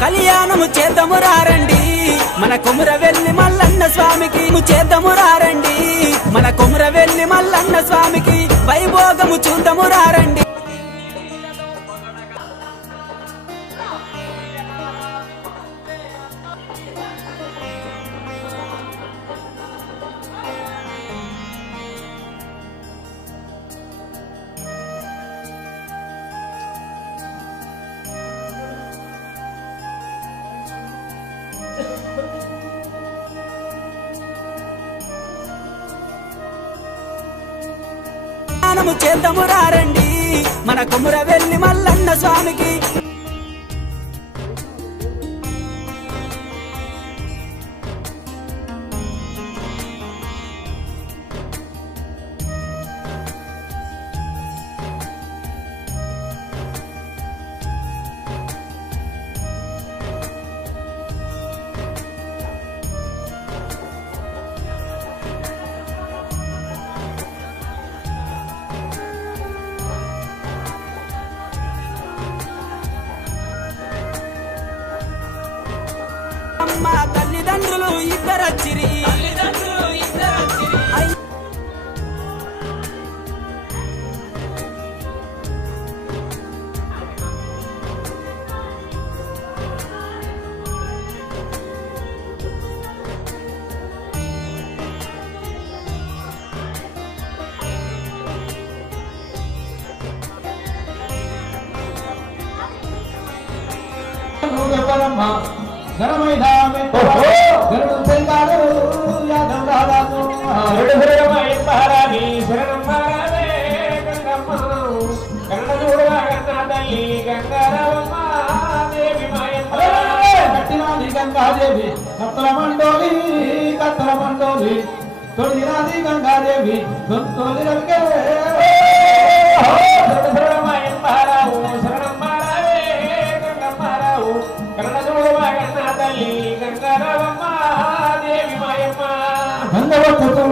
కళ్యాణము చేద్దాము రారండి మన కొమురవెల్లి మల్లన్న స్వామికి చేద్దాము రారండి మన కొమురవెల్లి మల్లన్న స్వామికి వైభోగము చూద్దాము రారండి చేద్దాము రారండి మన కొమురవెల్లి మల్లన్న స్వామికి మా తల్లిదండ్రులు ఇద్దరచ్చిరి గంగాదేవి కత్తల మండోలి తొలిరాది గంగాదేవి తొలి రవికే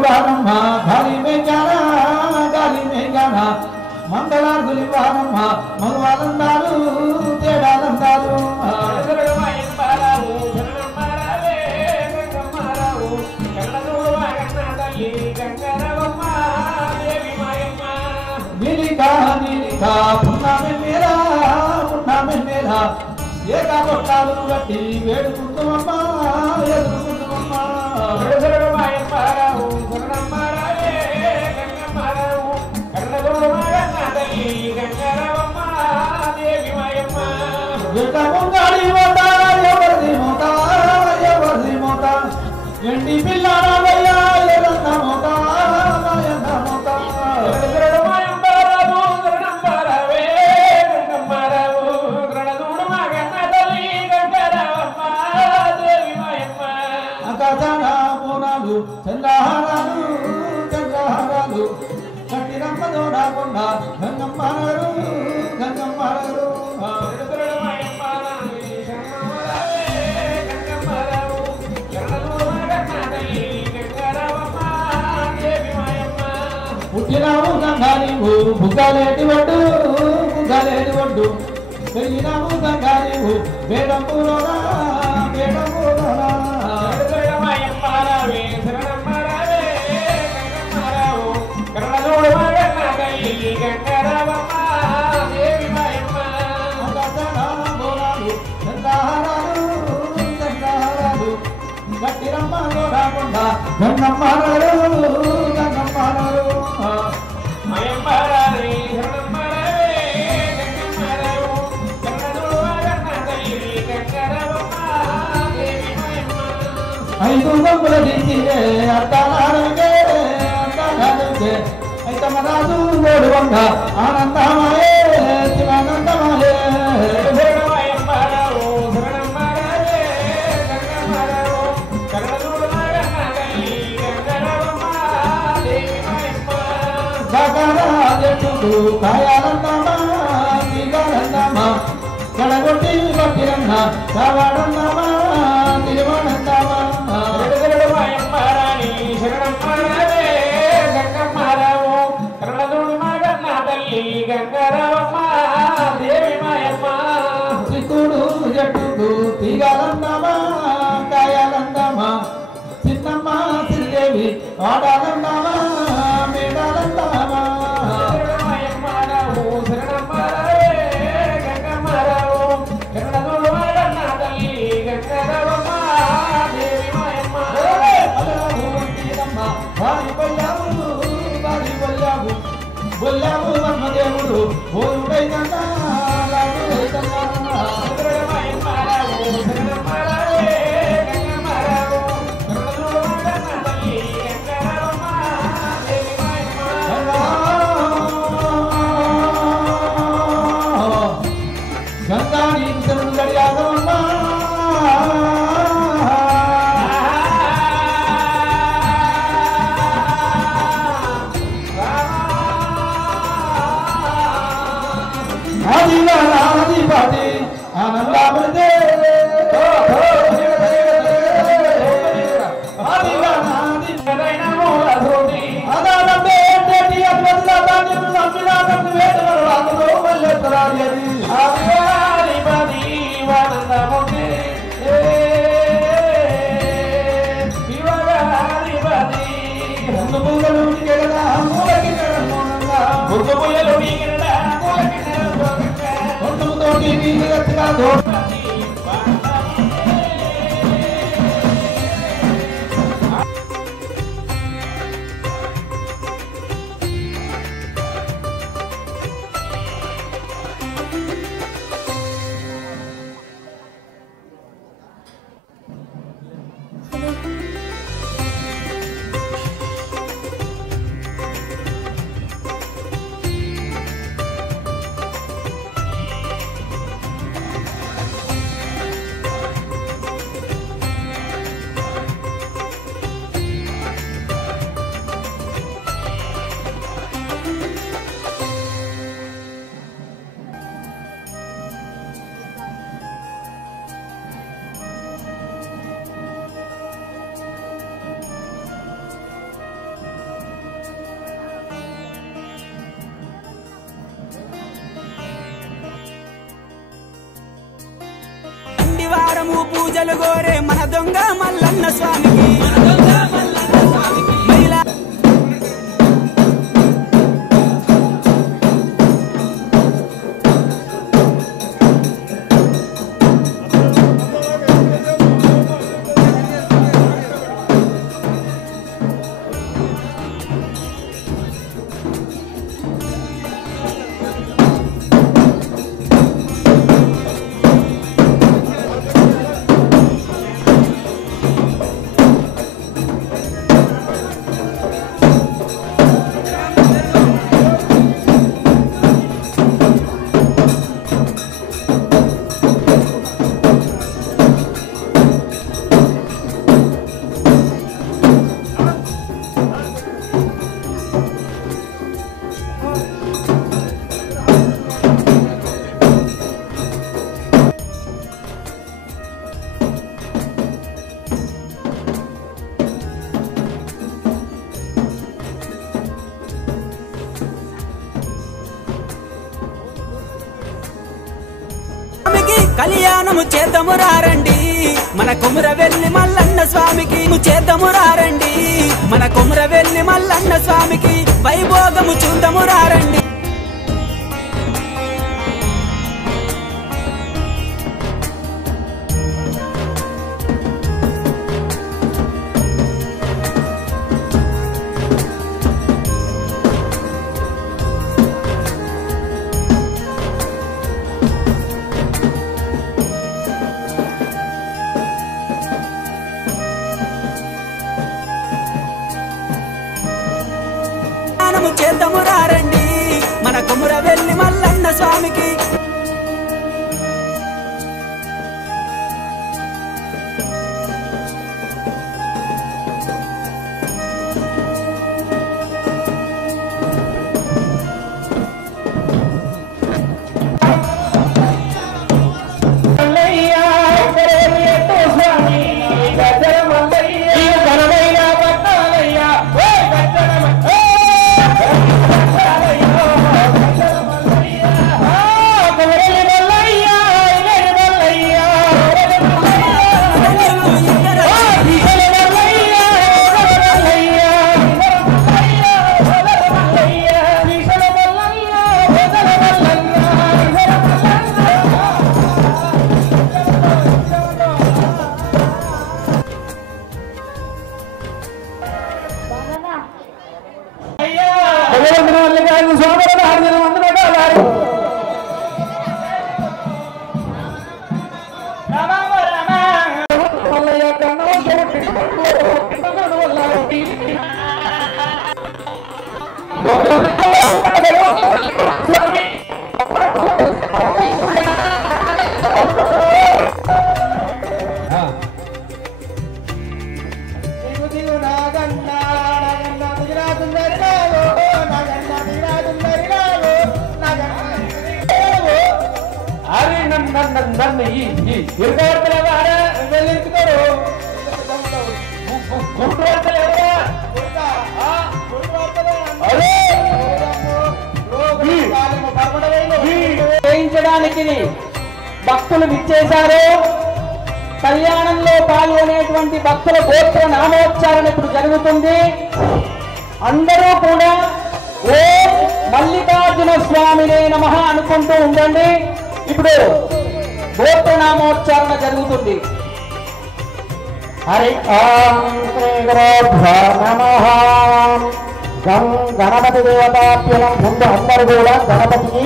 గంగవమ్మ గాలి మేఘానా మంగళార్గులి వారమ్మ మగవాలందారు తేడాలందారు నీలికా పున్నామె మేరా ఏకా కొట్టాలు బట్టి వేడుకుంటుమమ్మా ఎదురుకుంటుమమ్మా ఎవరిది మోత ఎండి పిల్లాడయ్యా ఎరన్న మోత చంద్రహారాలు కట్టిరమ్మ దోడాకుండా గంగమ్మారు పుట్టినాము గంగా నీవు బుగ్గలేటి ఒడ్డు పెరిగినాము గంగా నీవు వేడంపూరోనా గట్టిరమ్మ గోడాకుండా గంగమ్మారు ఐదు గంగుల దించిరే అర్థాలకే అయితే రాజు గోడు వంగ ఆనందమాయే శివానందమాయే కాయాలన్నామా దిగాలన్నామా కడగొట్టి పట్టిరన్న కావాడన్నామా నిలవడన్నామా శ్రీకుడు జట్టుకు తీగాలందామా కాయాలందామా చిన్నమ్మ శ్రీదేవి ఆడాలందామా మేడాలందామా బొల్లాము మన్మదేవుడు ఓరుడైనా గంగా నీకు తెలుగు గడియాదమ్మా ఆదివారాధిపతి ఆనందమృతే వారము పూజలు గోరే మన దొంగ మల్లన్న స్వామికి మహిళా కళ్యాణము చేద్దాము రారండి మన కొమురవెల్లి మల్లన్న స్వామికి చేద్దాము రారండి మన కొమురవెల్లి మల్లన్న స్వామికి వైభోగము చూద్దాము రారండి చేద్దాము రారండి మన కొమురవెల్లి మల్లన్న స్వామికి సోదరుడు ఆరు మంది పెట్టారు చేయించడానికి భక్తులు విచ్చేశారు. కళ్యాణంలో పాల్గొనేటువంటి భక్తుల గోత్ర నామోచ్చారణ ఇప్పుడు జరుగుతుంది. అందరూ కూడా ఓం మల్లికార్జున స్వామినే నమః అనుకుంటూ ఉండండి. ఇప్పుడు గోత్ర నామోచ్చారణ జరుగుతుంది. హరి ఓం శ్రీ గురుభ్యో నమః. గణపతి దేవతాభ్యులం ముందు అందరూ కూడా గణపతికి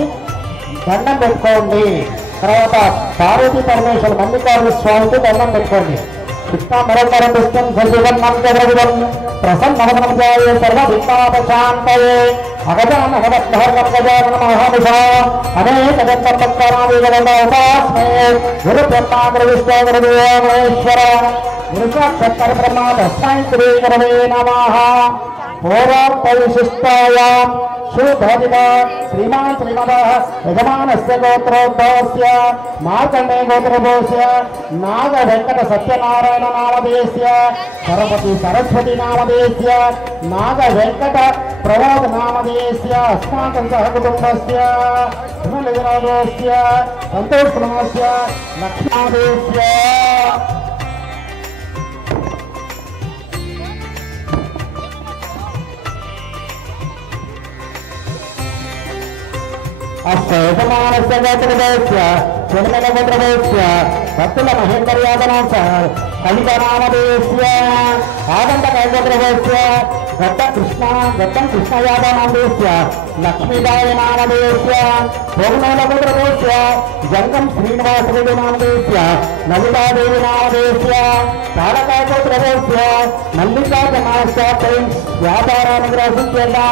దండం పెట్టుకోండి. తర్వాత పార్వతీ పరమేశ్వర మల్లికార్జున స్వామికి దండం పెట్టుకోండి. కృష్ణ మరందరం పుష్పం సజీవం మంత్రద్రవిడం ప్రసన్నవనం జాయే సర్వ విఘ్నాపశాంతయే అగజాన గజాన మహానుభ అనేక జన్మత్కరాస్మే గురు బ్రహ్మాగ్ర విష్ణు గురుదేవ మహేశ్వర గురు సాక్షాత్ బ్రహ్మ తస్మై శ్రీ గురవే నమః. పూర్వోక్త విశిష్టాయాం శుభోదిత శ్రీమాన్ శ్రీమదః యజమానస్య గోత్రోద్భవస్య మార్కండే గోత్రోద్భవస్య నాగ వెంకట సత్యనారాయణ నామధేయస్య సరస్వతి సరస్వతి నామధేయస్య నాగ వెంకట ప్రమోద నామధేయస్య అస్మాకం సహ కుటుంబస్య హిమలిజరాజస్య సంతోష్ కుటుంబస్య లక్ష్మీదేశ్య అశ్వమానస్య గోత్రదేశ్య చిరుమల గోత్రదేశ్య భక్తుల మహేంద్రయాదనాంశ కవితనామదేశ్య ఆదంత గోత్రదేశ్య గద్దం కృష్ణ యాదనామదేశ్య లక్ష్మీదాయ నామదేశ్య భోగనూల గోత్రదేశ్య జంగం శ్రీనివాసరెడ్డి నామదేశ్య లలితాదేవి నామదేశ్య తారకా గోత్రదేశ్య మల్లికార్జునాస్య వ్యాపారానుగ్రహించేదా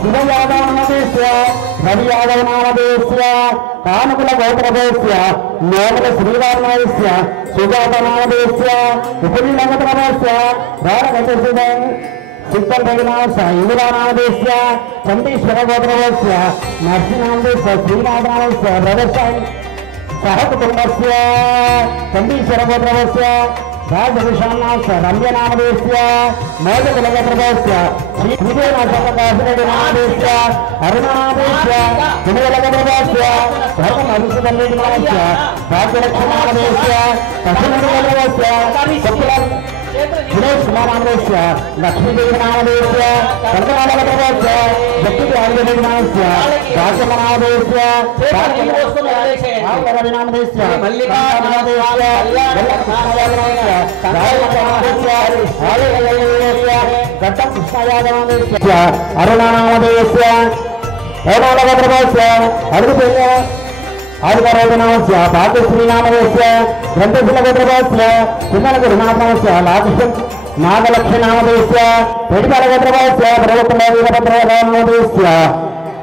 శివ యాదవ నామదేశ్య రవి యాదవ నామదేశ్య కానుకుల గోత్రదేశ్య నేమల శ్రీరామదేశ్య సుజాత నామదేశ్య ఉపరి నగరదేశ్య భారత సిద్ధంపేట నామస్య ఇందిరా నామదేశ్య చండీశ్వర గోత్రదేశ్య నరసింహనామదేశ్య శ్రీనాథనామదేశ్య ప్రదర్శన్ సహ కుటుంబస్య చండీశ్వర గోత్రదేశ్య రాజభూషాన్నాంశ రమ్యనామదేశ్య మోదకుల గోత్రదేశ్య శ్రీ విజయనాథరెడ్డి నామదేశ్య అరుణాదేశ్య తిరుమల గోత్రదేశ్య భరత మధుసూదన్ నామస్య భాగ్యలక్ష్మి నామదేశ్య కృష్ణుడి గోత్రదేశ్య దినేష్ కుమారామదేశ్య లక్ష్మీదేవి నామదేశ్య కంకనాల గోత్రదేశ్య జక్తి ఆంజనేయ నామస్య రాజమ్మ నామదేశ్య రవి నామదేశ్య గడ్డం కృష్ణయాదనామదేశ్య అరుణానామదేశ్య హేమాల గోత్రదేశ్య అడుగుపెల్ల ఆదివారోజనామస్య భాగ్యశ్రీ నామదేశ్య గ్రంథశిల గోత్రదేశ్య చిన్నల గురునామస్య లాకృష్ణ నాగలక్ష్మి నామదేశ్య పెడిపాల గోత్రదేశ్య ప్రభుత్వ వీరభద్రనామదేశ్య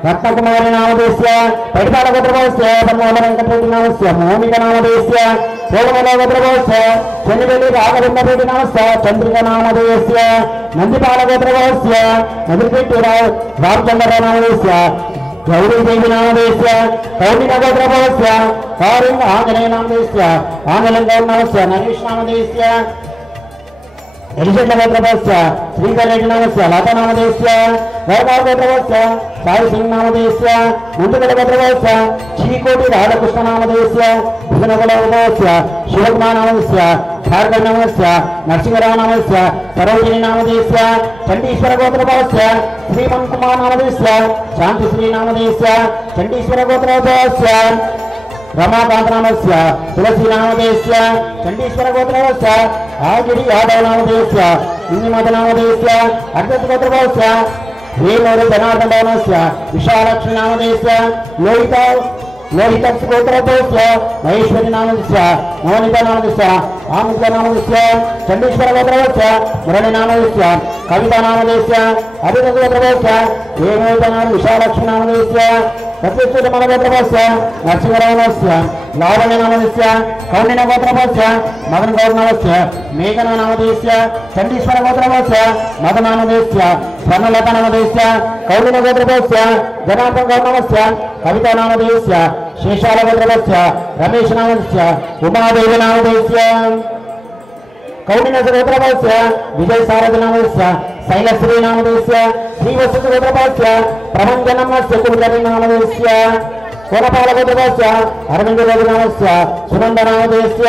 రత్నకుమారి నామదేశ్య పెడిపాల గోత్రదేశ్య బొమ్మల వెంకటరెడ్డి నామస్య మౌమిక నామదేశ్య కోలమల గోత్రదేశ్య చెన్నిపల్లి రాఘవేంద్రరెడ్డి నామస్య చంద్రిక నామదేశ్య నందిపాల గోత్రదేశ్య నదిపెట్టి రామచంద్రరావు నామదేశ్య గౌరీదేవి నామదేశ్య కౌమిక గోత్రదేశ్య కారింగ ఆంజనేయ నామదేశ్య ఆంజనేయ నామస్య నరేష్ నామదేశ్య ఎలిజెండ్ల గోత్రదేశ్య శ్రీధర్ రెడ్డి నామస్య లత నామదేశ్య గౌరవ గోత్రదేశ్య సాయి సింగ్ నామదేశ్య ముందుగల గోత్రదేశ్య చీకోటి రాధాకృష్ణ నామదేశ్య భుజనగల గోత్రదేశ్య శివకుమార్ నామదేశ్య భార్గవ నామస్య నరసింహరావు నామస్య సరోజిని నామదేశ్య చండీశ్వర గోత్రదేశ్య శ్రీమన్ కుమార్ నామదేశ్య శాంతిశ్రీ నామదేశ్య చండీశ్వర గోత్రదేశ్య రమాకాంత నామస్య తులసి నామదేశ్య చండీశ్వర గోత్రదేశ్య ఆగిరి యాదవ నామదేశ్య ఇందిమత నామదేశ్య అర్జత్ గోత్రదేశ్య శ్రీమూరు జనార్దన భవనస్య విశాలక్ష్మి నామధేయస్య లోహితస్ గోత్రోద్భవస్య మహేశ్వరి నామధేయస్య మౌనిత నామధేయస్య ఆముఖ నామధేయస్య చండీశ్వర గోత్రవస్య మురళి నామధేయస్య కవిత నామధేయస్య అభిత గోత్రవస్య ఏమోదనామ విశాలక్ష్మి నామధేయస్య సత్యశ్వర గోత్రవస్య నరసింహరామస్య లావణ్య నామధేయస్య కౌండిన గోత్రవస్య మదన గౌరవస్య మేఘన నామధేయస్య చండీశ్వర గోత్రవస్య మద నామధేయస్య స్వర్ణలత నామధేయస్య కౌండిన గోత్రవస్య జనార్దన గౌరవస్య కవిత నామధేయస్య శేషాల గోత్రవస్య రమేష్ నామధేయస్య ఉమాదేవి నామధేయస్య కౌండిన గోత్రవస్య విజయ సారథి నామధేయస్య శైలశ్రీ నామధేయస్య శ్రీవత్స గోత్రవస్య ప్రభంజనమస్య కులకర్ణి నామధేయస్య కోనపాల గోత్రవస్య అరవింద నామస్య సునంద నామధేయస్య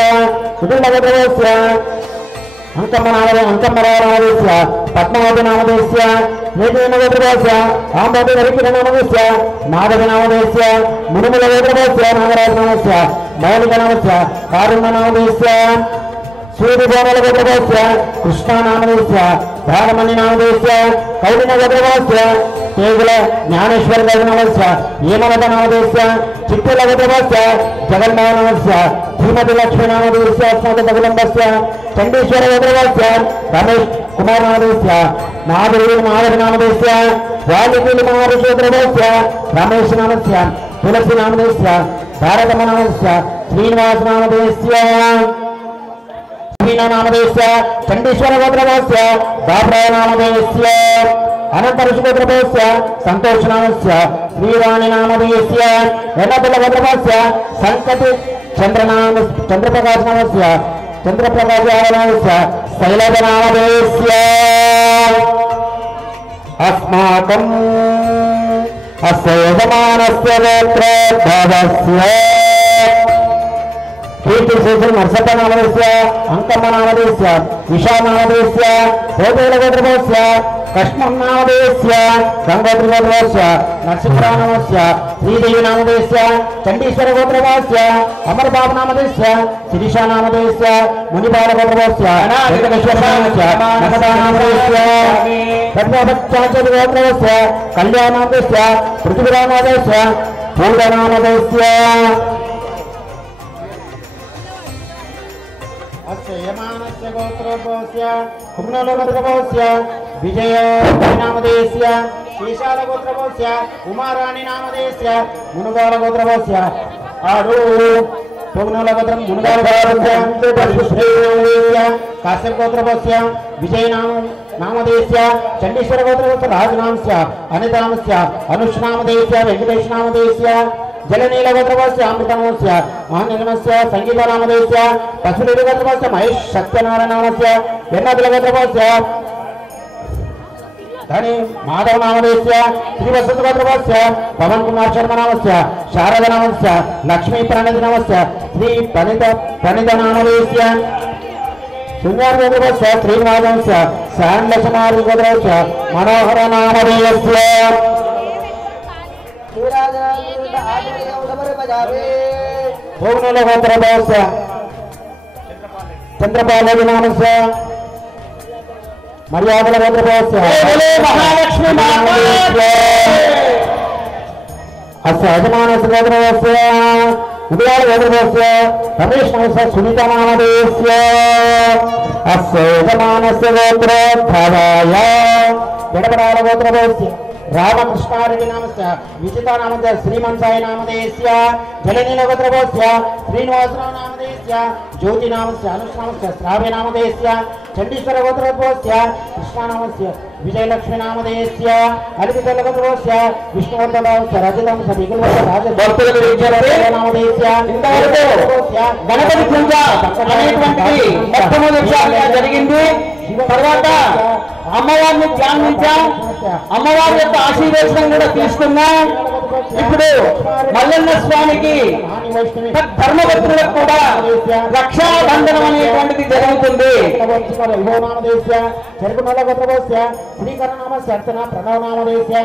సుదండ గోత్రవస్య అంకమ్మరావు నామధేయస్య పద్మావతి నామధేయస్య నేతిన గోత్రవస్య ఆంబాటి వరికిన నామధేయస్య మాధవి నామధేయస్య మునుముల గోత్రవస్య నాగరాజ నామస్య మౌలిక నామస్య కారుణ నామధేయస్య సూర్యభవనల గోత్రవస్య కృష్ణ నామధేయస్య భాగమణి నామధేయస్య కౌలిన గోత్రవస్య కేగుల జ్ఞానేశ్వర నామస్య ఏమనత నామధేయస్య చిత్తూల గోత్రవస్య జగన్మోహన నామస్య శ్రీమతి లక్ష్మీ నామధేయస్య అస్మాత బగులంబస్య చండీశ్వర గోత్రవస్య రమేష్ కుమార్ నామధేయస్య మాధవి నామధేయస్య వాల్మీకి మహర్షి గోత్రవస్య రమేష్ నామస్య తులసి నామధేయస్య భారతమ నామస్య శ్రీనివాస నామధేయస్య నామధేయస్య చండీశ్వర గోత్రవస్య బాబరాయ నామధేయస్య అనంత ఋషి గోత్రవస్య సంతోష నామస్య శ్రీవాణి నామధేయస్య ఎన్నపల్ల గోత్రవస్య సంకటి చంద్రప్రకాశ నామస్య చంద్రప్రకాశ నామస్య శైలజ నామధేయస్య అస్మాకం అస్య యజమానస్య గోత్రోద్భవస్య కీర్తిశేషులు నరసప్ప నామధేయస్య అంకమ్మ నామధేయస్య విశా నామధేయస్య హోదేల గోత్రవస్య కష్మం నామధేయస్య గంగోత్ర గోత్రవస్య నరసింహరావు నామస్య శ్రీదేవి నామధేయస్య చండీశ్వర గోత్రవస్య అమరబాబు నామధేయస్య శిరీషా నామధేయస్య మునిబాల గోత్రవస్య వెంకటేశ్వర నామస్య నగదా నామధేయస్య పద్మభక్తాచార్య గోత్రవస్య కళ్యాణ నామధేయస్య పృథ్వీరావు నామధేయస్య పూర్వ నామధేయస్య అస్య యమానస్య గోత్రోద్భవస్య కుమ్నోల గోత్రవస్య విజయ నామధేయస్య శేషాల గోత్రవస్య ఉమారాణి నామధేయస్య మునుగాల గోత్రవస్య ఆరు కుమ్నోల గోత్రం మునుగాల గోత్రవస్య కాశ్యప గోత్రవస్య విజయ నామధేయస్య చండీశ్వర గోత్రవస్య రాజనామస్య అనిత నామస్య అనుష్ నామధేయస్య వెంకటేష్ నామధేయస్య జలనీల గోత్రవస్య అమృతనామస్య మహానిర్మస్య సంగీత నామధేయస్య పశువుల గోత్రవస్య మహేష్ సత్యనారాయణ నామస్య వెన్నదుల గోత్రవస్య ధని మాధవ నామధేయస్య శ్రీవసంత గోత్రవస్య పవన్ కుమార్ శర్మ నామస్య శారద నామస్య లక్ష్మీ ప్రణిత నామస్య శ్రీ ప్రణిత నామధేయస్య శృంగార గోత్రవస్య శ్రీనివాసంస్య శాండకుమారి గోత్రవస్య మనోహర నామధేయస్య భోగనల గోత్రవస్య చంద్రపాలకి నామస్య మర్యాదల గోత్రవస్య మహాలక్ష్మి అస్య యజమానస్య గోత్రవస్య ఉదయాల గోత్రవస్య రమేష్ నామస్య సునీత నామధేయస్య అస్య యజమానస్య గోత్రోద్భవాయ జడపడాల గోత్రవస్య రామకృష్ణారెడ్డి నామస్య విజిత నామస్య శ్రీమంతాయ నామధేయస్య జలనీల గోత్రవస్య శ్రీనివాసరావు నామధేయస్య జ్యోతి నామస్య అనుష్ నామస్య శ్రావ్య నామధేయస్య చండీశ్వర గోత్రవస్య కృష్ణ నామస్య విజయలక్ష్మి నామధేయస్య అలిపితల గోత్రవస్య విష్ణువర్ధనస్య రజతమస్య విగులవస్య నామధేయస్య గణపతి పూజ అనేటువంటిది మొట్టమొదటిసారిగా జరిగింది. తర్వాత అమ్మవారిని ధ్యానించాం, అమ్మవారి యొక్క ఆశీర్వచనం కూడా తీసుకున్నాం. ఇప్పుడు మల్లన్న స్వామికి ధర్మభక్తులకు కూడా రక్షాబంధనం అనేటువంటిది జరుగుతుంది. చెరుకునల్ల గోత్రవస్య శ్రీకర నామస్య అర్చన ప్రణవ నామధేయస్య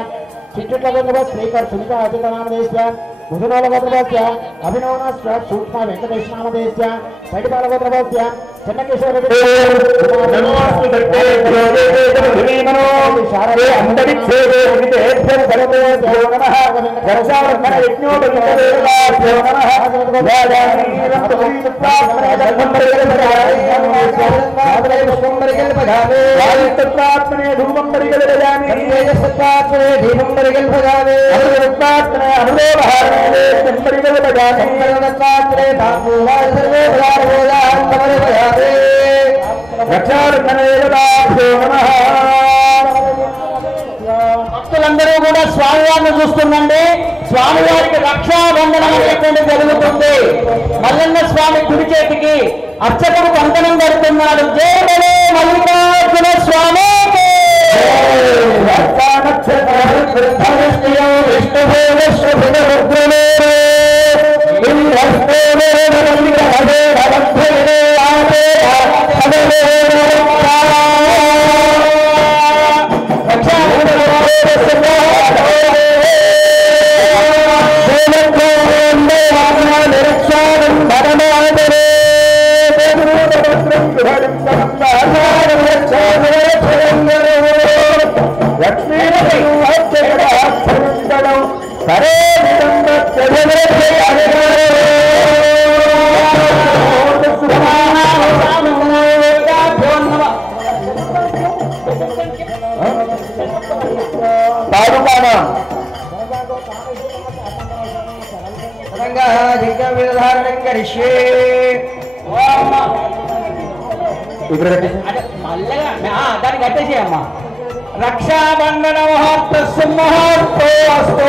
చిట్టుట్ల గోత్రవస్య శ్రీకర్ సునీత అజిత నామధేయస్య ముదునోల గోత్రవస్య అభినవనాస్య సూక్ష్మ వెంకటేశ్ నామధేయస్య బయటిపాల గోత్రవస్య చెన్నకేశ్వర నమోస్తు దత్తే దేవదేవమనో శారదే అంతరిక్షేదే విదేభ్యం సర్వేభ్యో నమః దర్శనార్థన యజ్ఞోపవితదేవాభ్యో నమః యాజానీరం తత్వాత్మనే ధూమం పరిగల్పయామి తత్వాత్మనే దీపం పరిగల్పయామి అమృతాత్మనే అమృతోపహారమే పరిగల్పయామి తత్వాత్మనే ధాతువాయ సర్వే భయారోయాం పరిగల్పయామి రక్షార్థనేవాభ్యో నమః. భక్తులందరూ కూడా స్వామివారిని చూస్తుందండి. స్వామివారికి రక్షాబంధనం అనేటువంటి జరుగుతుంది. మల్లన్న స్వామి కుడి చేతికి అర్చకుడు కంకణం కడుతున్నాడు. జయ బలో మల్లికార్జున స్వామికి. దాన్ని కట్టేసేయమ్మా. రక్షాబంధన మహోత్సవ మహోత్సవ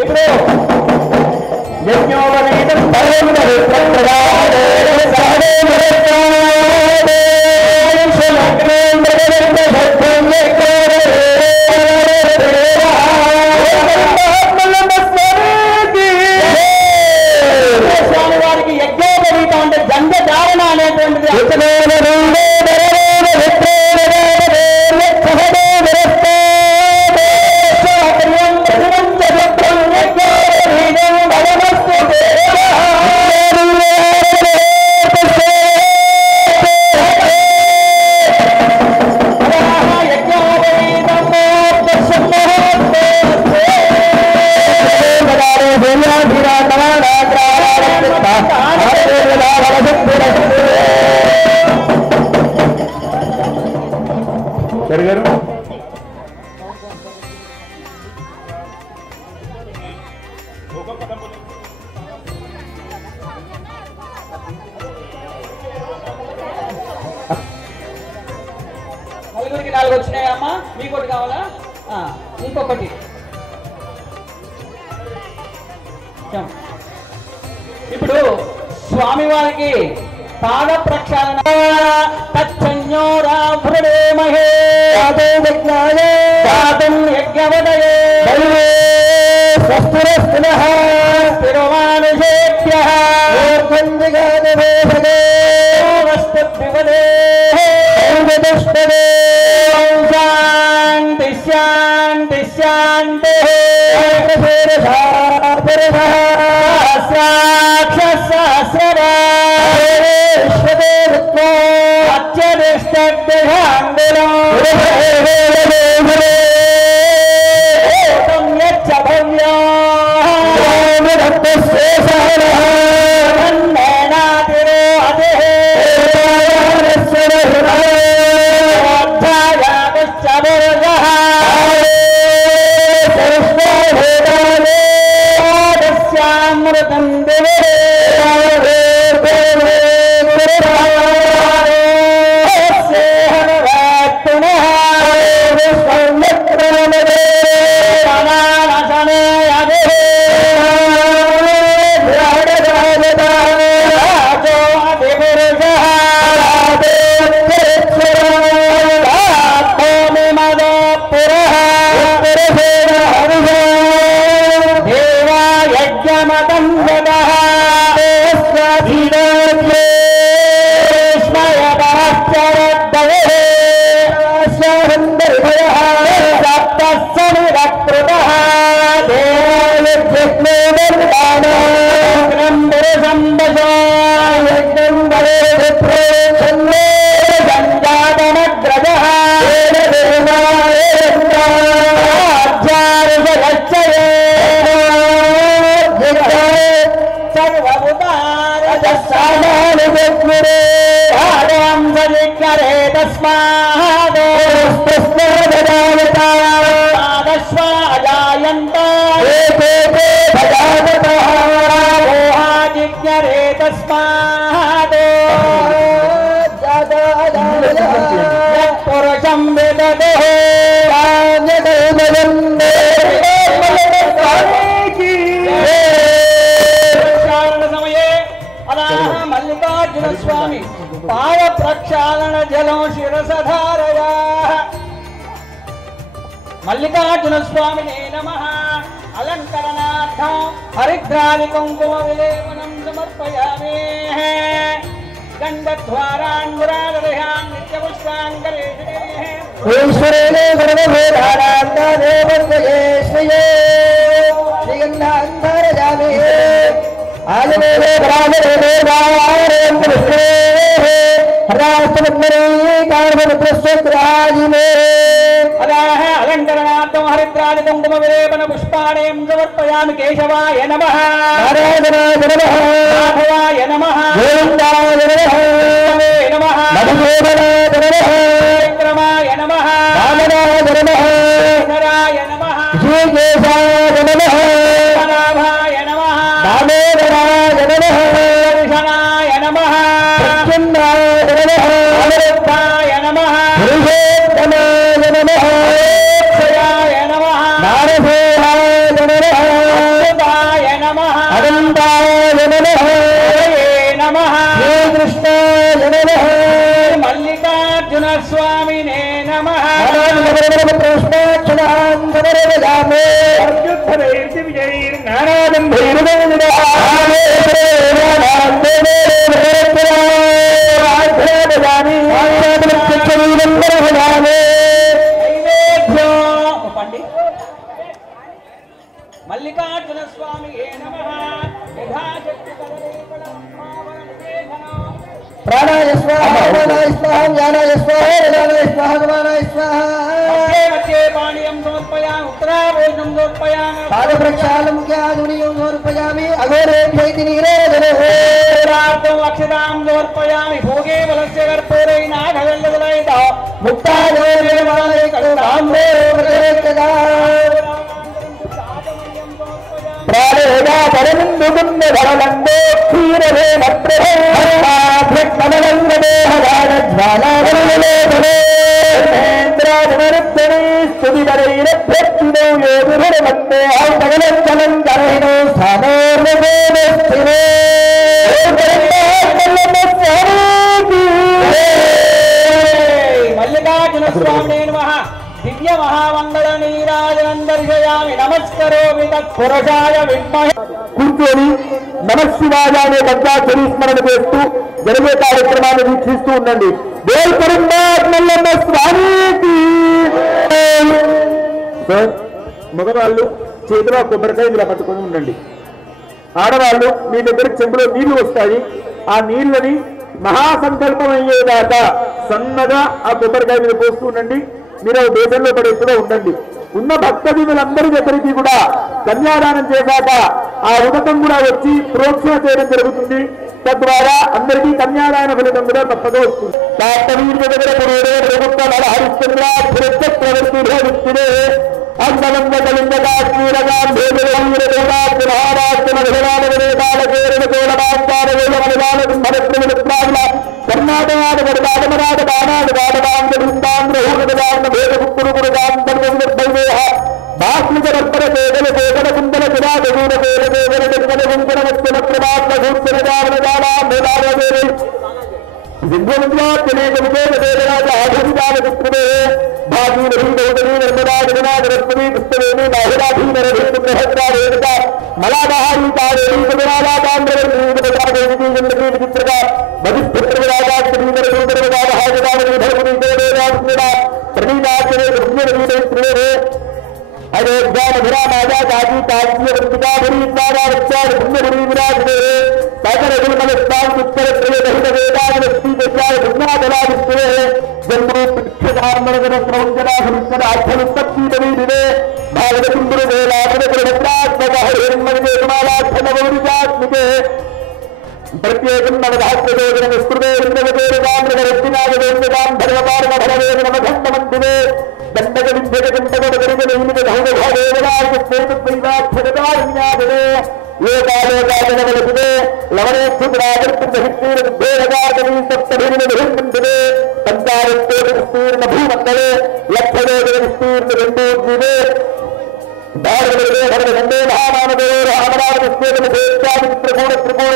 ఇప్పుడు స్వామివారికి యజ్ఞోపవీతం అంటే జంగధారణ అనేటువంటిది జరిగారు. నలుగురికి 4 వచ్చినాయమ్మా. మీకోటి కావాలా? ఇంకొకటి ఇప్పుడు స్వామివారికి పాద ప్రక్షాళన తచ్చన్యోరాభృడేమహే దాతుం యజ్ఞవదయే స్వస్తిరస్తునః స్థిరమానుషేభ్యః ఊర్ధ్వందిగాదవేభగే వస్తుద్వివదే శాంతి శాంతి శాంతి సహస్రాక్ష సహస్రరాశ్వతే तस्मादो स्वाजायन्त मोहाजिज्ञरे तस्मादो पुरुषं विदधो समये अलाह मल्लिकार्जुन स्वामी पाद प्रक्षालन जलो शिरसधारया मल्लिकार्जुन स्वामिने नमः अलंकरणार्थं हरिद्राणि कुंकुम विलेपनं समर्पयामि गंधद्वारान् मुरारयान् नित्यपुष्पाङ्गलेशने ईश्वरेणे सर्वभूतानां देवत्वये श्रिये श्रीगन्धान्धरयामि आलमेले ब्राह्मणे वारेन्द्रस्ते राष्ट्रपत्रे कार्मपुत्रस्वराजिने अलाह अलंकरणार्थं हरिद्राणि कुंकुम विलेपन पुष्पाणि समर्पयामि केशवाय नमः नारायणाय नमः माधवाय नमः गोविन्दाय नमः नमः मधुसूदनाय नमः विक्रमाय नमः वामनाय नमः शराय नमः श्रीकेशाय नमः नाभाय नमः दामोदराय नमः दर्शनाय नमः प्रद्युम्नाय नमः अनिरुद्धाय नमः पुरुषोत्तमाय नमः अक्षयाय नमः नारसिंहाय नमः अच्युताय नमः अनन्ताय नमः नमः श्रीकृष्णाय नमः मल्लिकार्जुन स्वामिने नमः कृष्णाक्षरान् समर्पयामि मल्लिकार्जुन स्वामी नमः प्राणाय स्वाहा प्राणाय स्वाहा ज्ञानाय स्वाहा ज्ञानाय स्वाहा गमनाय स्वाहा मध्ये पानीयं समर्पयामि उत्तराभोजनं समर्पयामि पादप्रक्षालं ज्ञानुनियं समर्पयामि अघोरेभ्यैति निरोधनः रात्रौ अक्षतां समर्पयामि भोगे बलस्य कर्पूरेणाघवेल्लदलयित मुक्तायो निर्मलाय करुणाम्बे प्रकटदा प्राणेगा परमिन्दुकुन्द धरलम्बो क्षीरवे नप्रभे ज्वालावलेधने महेन्द्राजनरुद्धने स्तुतिवरैरभ्यर्थिनो योगुरुर्मन्ते औषगलञ्चलं जरहिनो स्थानोर्मगोनस्थिने मल्लिकार्जुन स्वामिने नमः दिव्य महामंगल नीराजनं दर्शयामि नमस्करोमि तत्पुरुषाय विद्महे కూర్చొని నమశివాయ అనే పంచాక్షరి స్మరణ చేస్తూ జరిగే కార్యక్రమాన్ని వీక్షిస్తూ ఉండండి. దేవ్ పరమాత్మల్లమ్మ స్వామికి. సార్ మగవాళ్ళు చేతిలో కొబ్బరికాయ ఇలా పట్టుకొని ఉండండి. ఆడవాళ్ళు మీ దగ్గరికి చెంబులో నీళ్లు వస్తాయి. ఆ నీళ్ళని మహాసంకల్పం అయ్యేదాకా సన్నగా ఆ కొబ్బరికాయ మీద పోస్తూ ఉండండి. మీరు దేశంలో పడేట్టుగా ఉండండి. ఉన్న భక్తజనులందరి దగ్గరికి కూడా కన్యాదానం చేశాక ఆ ఉదకం కూడా వచ్చి ప్రోక్షణ చేయడం జరుగుతుంది. తద్వారా అందరికీ కన్యాదాన ఫలితం కూడా తప్పగా వస్తుంది. ప్రత్యేకం నవధాత్యోజన విస్తృతేంద్రవేదాంధ్రగరత్నాగవేంద్రగాం ధర్మపార్వధరవేదనమఖండమంతివే దండక విద్యగంటగడగరిగనైమిగౌగభావేవరాజస్వేదారణ్యాదే లోకాలోకాజనవలసిదే లవణేక్షుద్రాగర్తహిత్తీర్భేదగాతనీ సప్తభిర్నిభిర్మంతివే పంచారత్యోజ విస్తీర్ణ భూమండలే లక్షయోజన విస్తీర్ణ రెండోద్వివే భారతదే భరతఖండే మహామానదే రామరామస్వేదమేత్యాది త్రికోణ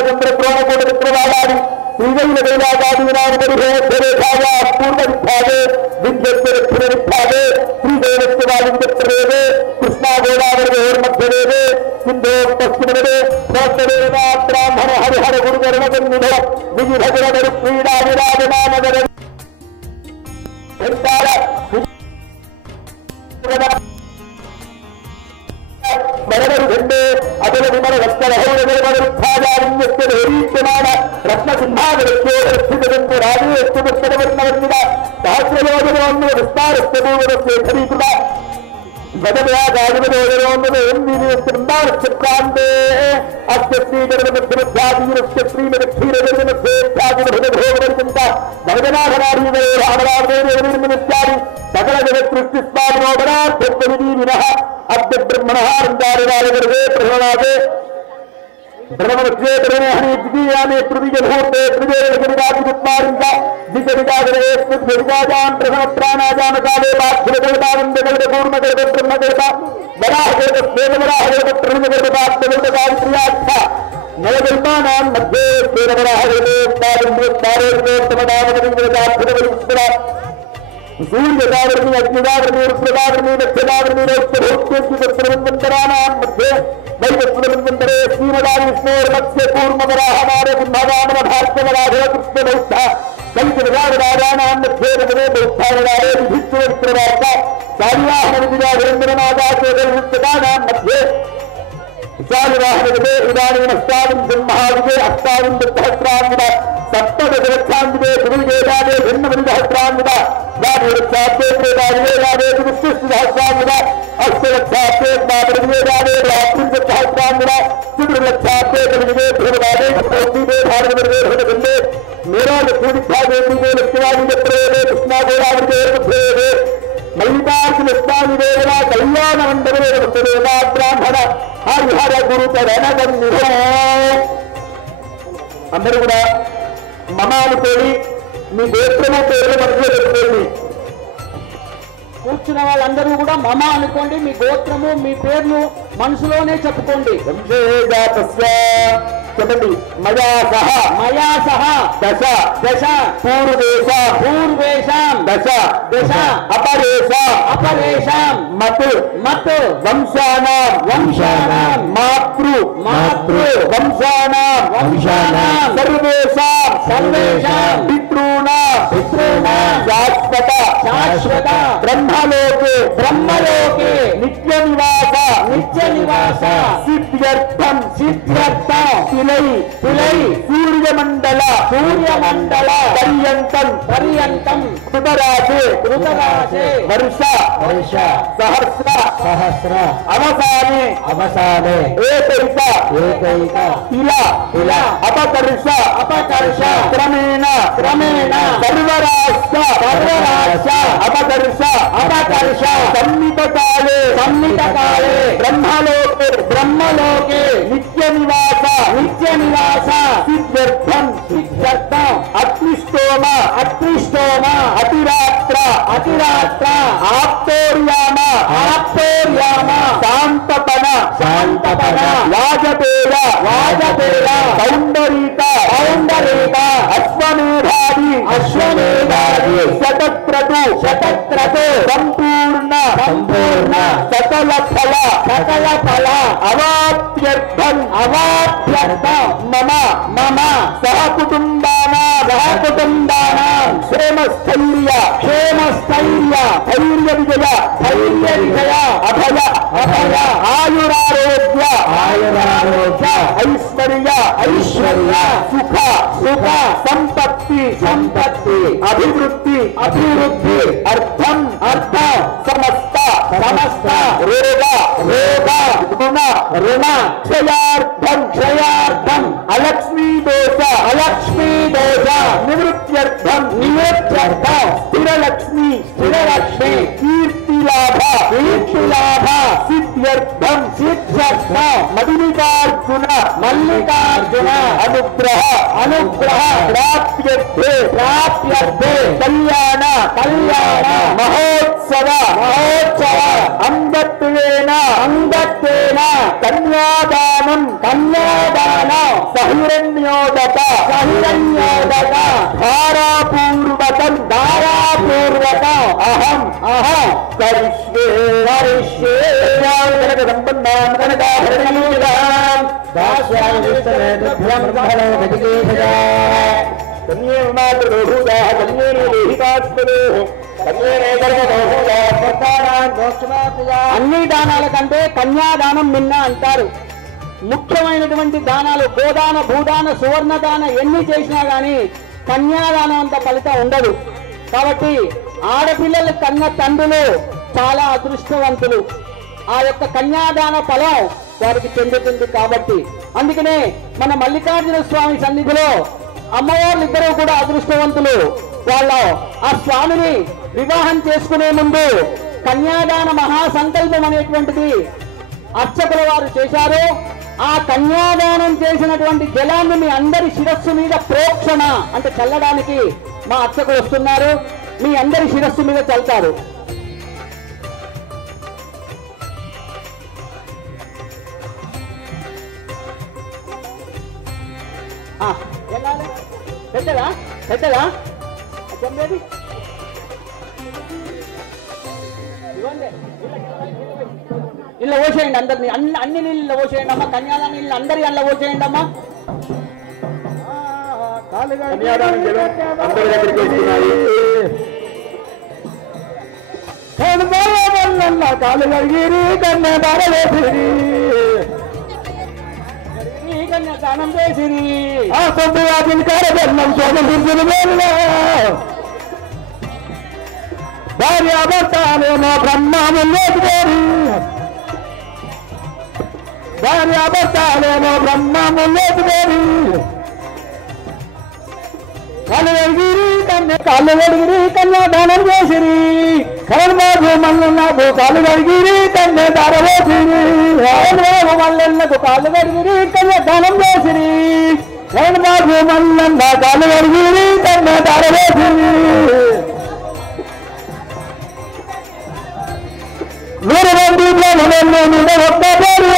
చంద్రకోణ చంద్రవాదాది శ్రీజైన దైవాదాదీనామపరిభేరేఖాయా పూర్వ విభాగే విద్యత్వ దక్షిణ విభాగే శ్రీజైనత్వాదిత్యప్రవేదే కృష్ణా గోదావరిమధ్యవేదే సింధో పశ్చిమదే స్వస్తవేదా బ్రాహ్మణ హరిహర గురుకరుణసన్నిధ వివిధగుణగరు క్రీడా విరాజమానగర అతల విమల వస్త్రహోరవృత్తాజాన్యమాన రత్నసింహాగరస్యోస్థితంత రాజేస్తువర్ణవర్ణిత సహస్రయోజనోన్న విస్తారస్వభూవరస్యేఖరీకృత గజవ్యాగాదివదోజనోన్నృందారక్షప్రాంతే అస్య శ్రీగర్భమధ్యమధ్యాధీరస్య శ్రీమదక్షీరగర్భమధ్యేత్యాదిభోగవర్తంత భగజనాభనాధీవే రామరామేర్నిత్యాది సకల జగత్సృష్టిస్వామినోపరార్థవినః అద్య బ్రహ్మణహారందారివాలగర్భే ప్రణనాదే బ్రహ్మవక్షే ప్రణేహని ద్వితీయామే తృతీయముహూర్తే త్రివేదగిరిరాజుత్మారించ దిశవికాగరే స్మృతివికాజాన్ ప్రథమప్రాణాజామకాలే పార్థివకల్పానందగర్భపూర్ణగర్భ బ్రహ్మగర్భ వరాహగర్భ స్వేదవరాహగర్భ ప్రణగర్భపార్థగర్భగాత్రియాక్ష నవగల్పానాం మధ్యే స్వేదవరాహగర్భే స్థానంతమదావతింద్రదార్థితవలిస్వర సూర్యదావర్ణి అగ్నిదావర్ణి రుద్రదావర్ణి నక్షదావర్ణి రౌద్రభోక్తేంద్రానాం మధ్యే వైవస్వరంతరే శ్రీమదారి విష్ణోర్మత్స్య కూర్మవరాహమాన సింహవామన భార్గవరాధవ కృష్ణబౌద్ధ కైతవరాజానాం మధ్యే రమణే బౌద్ధావరారే విధిత్వవిక్రమార్త శాలివాహన విజయాధేంద్రనాథాచేతనాం మధ్యే విశాలివాహనదే ఇదానీమష్టావింశం మహావిజే అష్టావింశసహస్రాంగిత సప్తదశలక్షాంగితే గురువేదాదే భిన్నమనిసహస్రాంగిత ద్వాదశలక్షాబ్దే త్రేదాదివేదాదే విశ్వసహస్రాంగిత అష్టలక్షాబ్దే ద్వాదశవేదాదే ద్వాత్రింశసహస్రాంగిత చతుర్లక్షాబ్దే కలిగిదే ధ్రువదాదే సప్తోద్వీపే భారతవర్గే భరతఖండే మేరాలక్ష్మీవిద్యాదేవీదే లక్ష్మీవాదిప్రవేదే కృష్ణాగోదావరిదే భేదే మల్లికార్జున స్వామి దేవర కళ్యాణ మండపే బ్రాహ్మణ హరిహర గురుతరణగన్నిధో అందరూ కూడా మమ అనుకోని మీ గోత్రము పేర్లు మనసులో పెట్టుకోండి. కూర్చున్న వాళ్ళందరూ కూడా మమ అనుకోండి, మీ గోత్రము మీ పేర్లు మనసులోనే చెప్పుకోండి. చెప్పండి. మయా సహ దశ దశ పూర్వేషాం దశ అపరేషాం మత్ వంశానాం మాతృ వంశానాం సర్వేషాం పితॄణాం శాశ్వత బ్రహ్మలోకే నిత్య నివాస సిద్ధ్యర్థం తిలై సూర్యమండల పర్యంతం కృతరాశే వర్ష సహస్ర అవసానే ఏకైక తిల అపకర్ష క్రమేణ సర్వరాశ అపకర్ష సన్నితకాలే బ్రహ్మలోకే నిత్య నివాస సిద్ధ్యర్థం అత్రిష్టోమ అతిరాత్ర ఆప్తోర్యామ శాంతపన వాజపేయ సౌందరీక అశ్వమేధాది శతక్రతు సంపూర్ణ సకల ఫల అవాప్యర్థం మమ సహకుటుంబానాం క్షేమస్థైర్య ధైర్య విజయ అభయ ఆయురారోగ్య ఐశ్వర్య సుఖ సంపత్తి అభివృద్ధి అర్థం సమస్త సమస్త రోగ రోగ రుణ రుణ క్షయార్థం అలక్ష్మీ దోష నివృత్త్యర్థం స్థిరలక్ష్మి కీర్తిలాభ సిద్ధ్యర్థం మల్లికార్జున అనుగ్రహ ప్రాప్యర్థే కళ్యాణ మహోత్సవ అంగత్వేన కన్యాదానం సహిరణ్యోదక ధారాపూర్వకం అహం కరిష్యే సంపన్నాం కనకాభరణీయాం దాస్యామి విష్ణుభ్యం బ్రహ్మణోగతికేశయా కన్యే మాతృహూదా కన్యే దేహికాత్మనే అన్ని దానాల కంటే కన్యాదానం మిన్న అంటారు. ముఖ్యమైనటువంటి దానాలు గోదాన భూదాన సువర్ణదాన ఎన్ని చేసినా గాని కన్యాదానం అంత ఫలితం ఉండదు. కాబట్టి ఆడపిల్లల కన్న తండ్రులు చాలా అదృష్టవంతులు. ఆ యొక్క కన్యాదాన ఫలం వారికి చెందుతుంది. కాబట్టి అందుకనే మన మల్లికార్జున స్వామి సన్నిధిలో అమ్మవార్లు ఇద్దరూ కూడా అదృష్టవంతులు. వాళ్ళు ఆ స్వామిని వివాహం చేసుకునే ముందు కన్యాదాన మహాసంకల్పం అనేటువంటిది అర్చకుల వారు చేశారు. ఆ కన్యాదానం చేసినటువంటి జలాన్ని మీ అందరి శిరస్సు మీద ప్రోక్షణ అంటే చల్లడానికి మా అర్చకులు వస్తున్నారు. మీ అందరి శిరస్సు మీద చల్లుతారు. పెద్దదా చెప్పేది ఇళ్ళ పోసేయండి. అందరినీ అన్ని నీళ్ళు పోసేయండి అమ్మా. కన్యాదాన నీళ్ళు అందరి అల్ల పోసేయండి అమ్మా. కన్యాదానం అందరి దగ్గరికి వస్తున్నాయి. కాలు కడిగిరి కన్యాదానం చేసిరి ఆ సొంతం కార్యక్రమం భార్యాభర్తలేమో బ్రహ్మములేరు కాళ్ళు కడిగిరి కన్యాదానం చేసిరి కరణబాబు మల్లన్నకు కాళ్ళు కడిగిరి కన్యాదానం చేసిరి కరణబాబు మల్లన్నకు కాళ్ళు కడిగిరి కన్యాదానం చేసిరి కరణబాబు మల్లన్న కాళ్ళు కడిగిరి కన్యాదానం చేసిరి నూరు మంది ఒక్క పేరు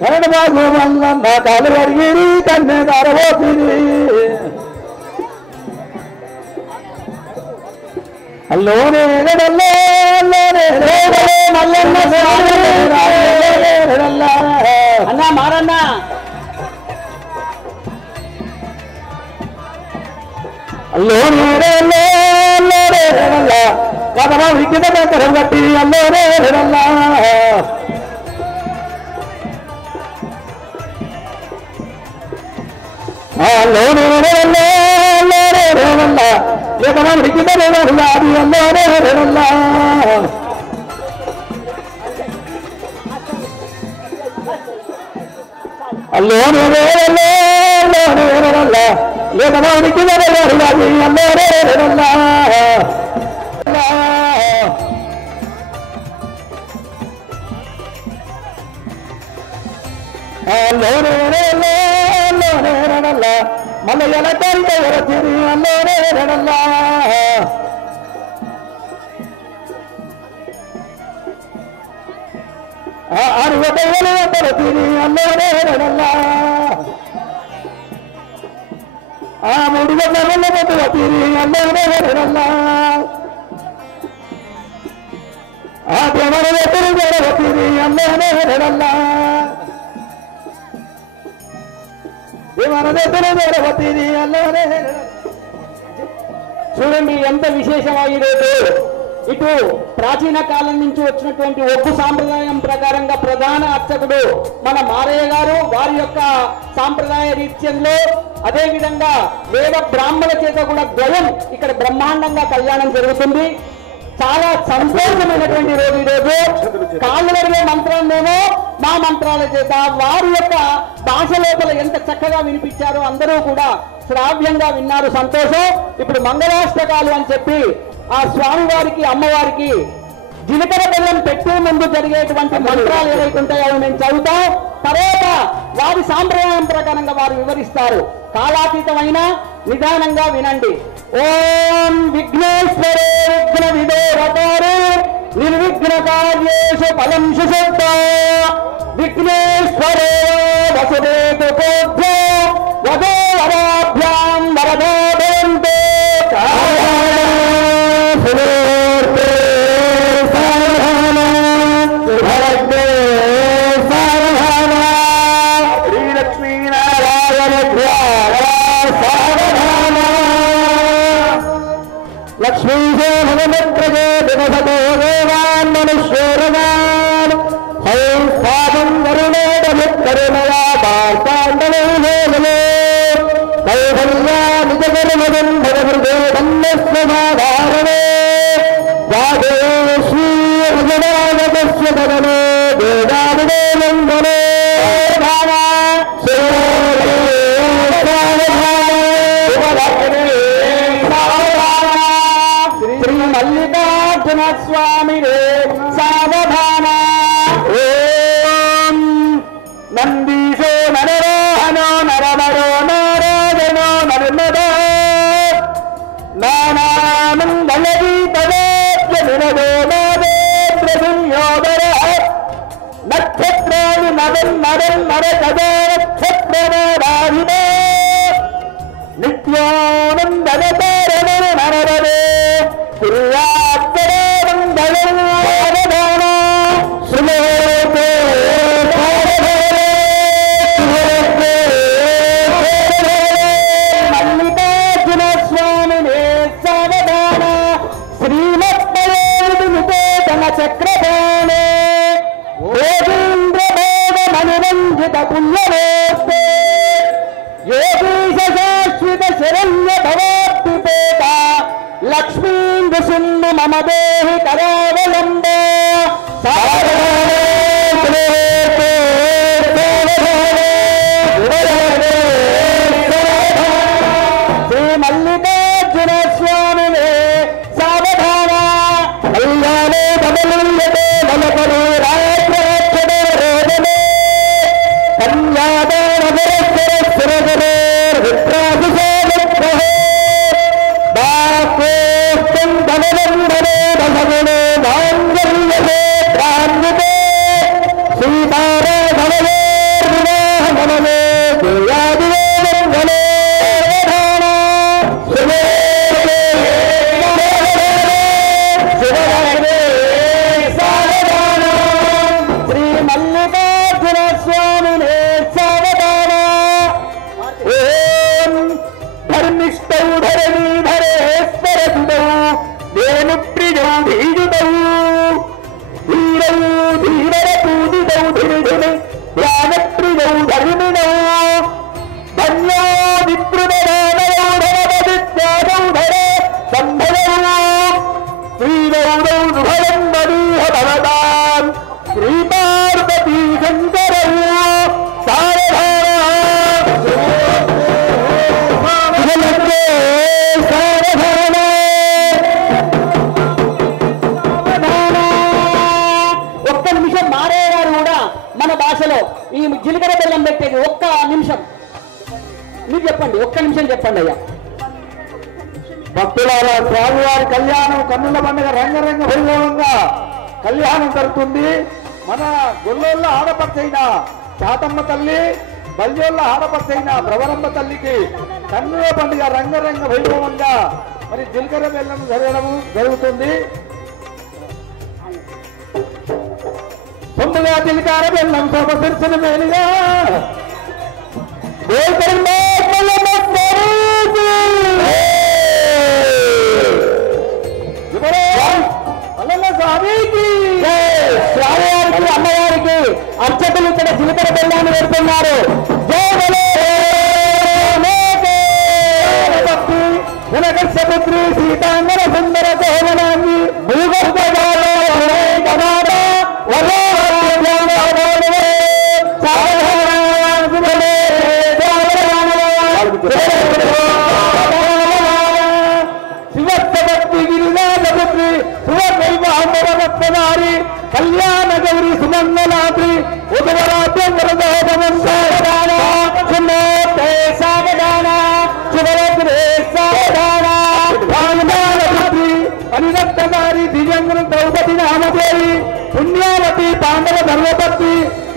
కరణబాబు మల్లన్న కాళ్ళు కడిగిరి కన్యాదానం చేసిరి అల్లోనే అన్నా మారన్నా అల్లోనే కథ విద్యుత కట్టి అల్లోనే మళ్ళీ ఎలా తిరిగి అల్లోనే ఆ మూడు తిరిగి అల్లోనే ఆ దేవర తిరిగి అల్లోనే చూడండి ఎంత విశేషమా ఈరోజు ఇటు ప్రాచీన కాలం నుంచి వచ్చినటువంటి ఒగ్గు సాంప్రదాయం ప్రకారంగా ప్రధాన అర్చకుడు మన మారయ్య గారు, వారి యొక్క సాంప్రదాయ రీత్యంలో అదేవిధంగా వేద బ్రాహ్మణ చేత కూడా ద్వయం ఇక్కడ బ్రహ్మాండంగా కళ్యాణం జరుగుతుంది. చాలా సంతోషమైనటువంటి రోజు ఈరోజు. కాళ్ళు కడిగే మంత్రాన్నేమో మా మంత్రాల చేత వారి యొక్క భాష లోపల ఎంత చక్కగా వినిపించారో అందరూ కూడా శ్రావ్యంగా విన్నారు. సంతోషం. ఇప్పుడు మంగళాష్టకాలు అని చెప్పి ఆ స్వామివారికి అమ్మవారికి జీలకర్ర బెల్లం పెట్టే ముందు జరిగేటువంటి మంత్రాలు ఏవైతే ఉంటాయో అవి మేము చదువుతాం. తర్వాత వారి సాంప్రదాయం ప్రకారంగా వారు వివరిస్తారు. కాలాతీతమైన నిదానంగా వినండి. ఓం విఘ్నేశ్వరే విఘ్న విదోరకారే నిర్విఘ్న కార్యేషు ఫలం సుశక్త విఘ్నేశ్వరే వసుదేవ కోభ్యో వదో వరాభ్యాం వరదో భవంతు. లక్ష్మీశో భగవత్ప్రజే దివసతో దేవాన్ మనుష్యోరవాన్ సంస్థాపం వరుణోదముత్తరుణయా వార్తాండలే కైవల్యా నిజకర్మదం భగవృదే ధన్యస్వధారణే రాజేశ్వీ విజనాగతస్య గగనే వేదావిదే నందనే మల్లికార్జున స్వామి సావధాన. ఓం నందీశో నరరోహణో నరమరో నారాయణో నర్మదో నానామంగళగీతవేద్యమినదో నాదేంద్రసింయోదర నక్షత్రాన్ని నరం నరం నరకదో నక్షత్రనారాయణే నిత్యానందనతారణ నరవరే మల్లికార్జున స్వామినే సావధాన శ్రీమత్పయోనితన చక్రపాణే యోగీంద్రభోగమనిరంజిత పుణ్యమూర్తే యోగీశ శాశ్వత శరణ్య భవాప్తిపేత లక్ష్మీంద్రసింహ మమ దేహి కరావలంబ. శ్రీ మల్లికార్జున స్వామి సావధాన. కళ్యాణే కమలీయతే నలకరు రాజ్యరక్షణే రోదనే కన్యాదానవరస్వర స్థిరగరే విప్రాభిషేకగ్రహే దాస్యోస్తం ధనవందనే భగవనే మాంగళ్యమే ప్రాన్వితే సీతారాధనమే వివాహమనమే దేయాదివే మంగళే ధాన శుభే శుభరాత్రే సావధాన. శ్రీ మల్లికార్జున స్వామినే సావధాన. ఓం ధర్మిష్టౌ ధరణీధరేశ్వరసుడౌ వేణుప్రియౌ ధీయుడౌ ధీరౌ ధీరర పూజితౌ ధిరుధుని జ్ఞానప్రియౌ ధర్మిణౌ ధన్యో విప్రుదరానయౌ ధరవదిత్యాదౌ ధర సంభవౌ శ్రీరౌరౌ శుభలం మరీహ భవతాం శ్రీపార్వతీ శంకరౌ సావధాన. ఒక్క నిమిషం మారయ్య గారు కూడా మన భాషలో ఈ జీలకర్ర బెల్లం పెట్టేది ఒక్క నిమిషం మీరు చెప్పండి. ఒక్క నిమిషం చెప్పండి అయ్యా. భక్తులారా, స్వామివారి కళ్యాణం కన్నుల పండుగ రంగరంగ వైభవంగా కళ్యాణం జరుగుతుంది. మన గొల్లోళ్ళ ఆడపడుచైన చాతమ్మ తల్లి, బల్యోళ్ళ ఆడపడుచైన భ్రవరమ్మ తల్లికి కన్నుల పండుగ రంగరంగ వైభవంగా మరి జీలకర్ర బెల్లం జరుగుతుంది. ముందుగా జీలకర్ర బెల్లం శోభశిర్చిన మేలుగా పునకర్షపుత్రి సీతాంగర సుందర కోమలాంగి శివత్వభక్తి గిరిరాజపుత్రి సువర్ణైవారి కళ్యాణ గౌరి సుమంగళాద్రి ఉదవరాజ్యం వరదోపవం అనిరక్తదారి దివ్యంగులు ద్రౌపది నామదేవి పుణ్యావతి పాండవ ధర్మపత్ని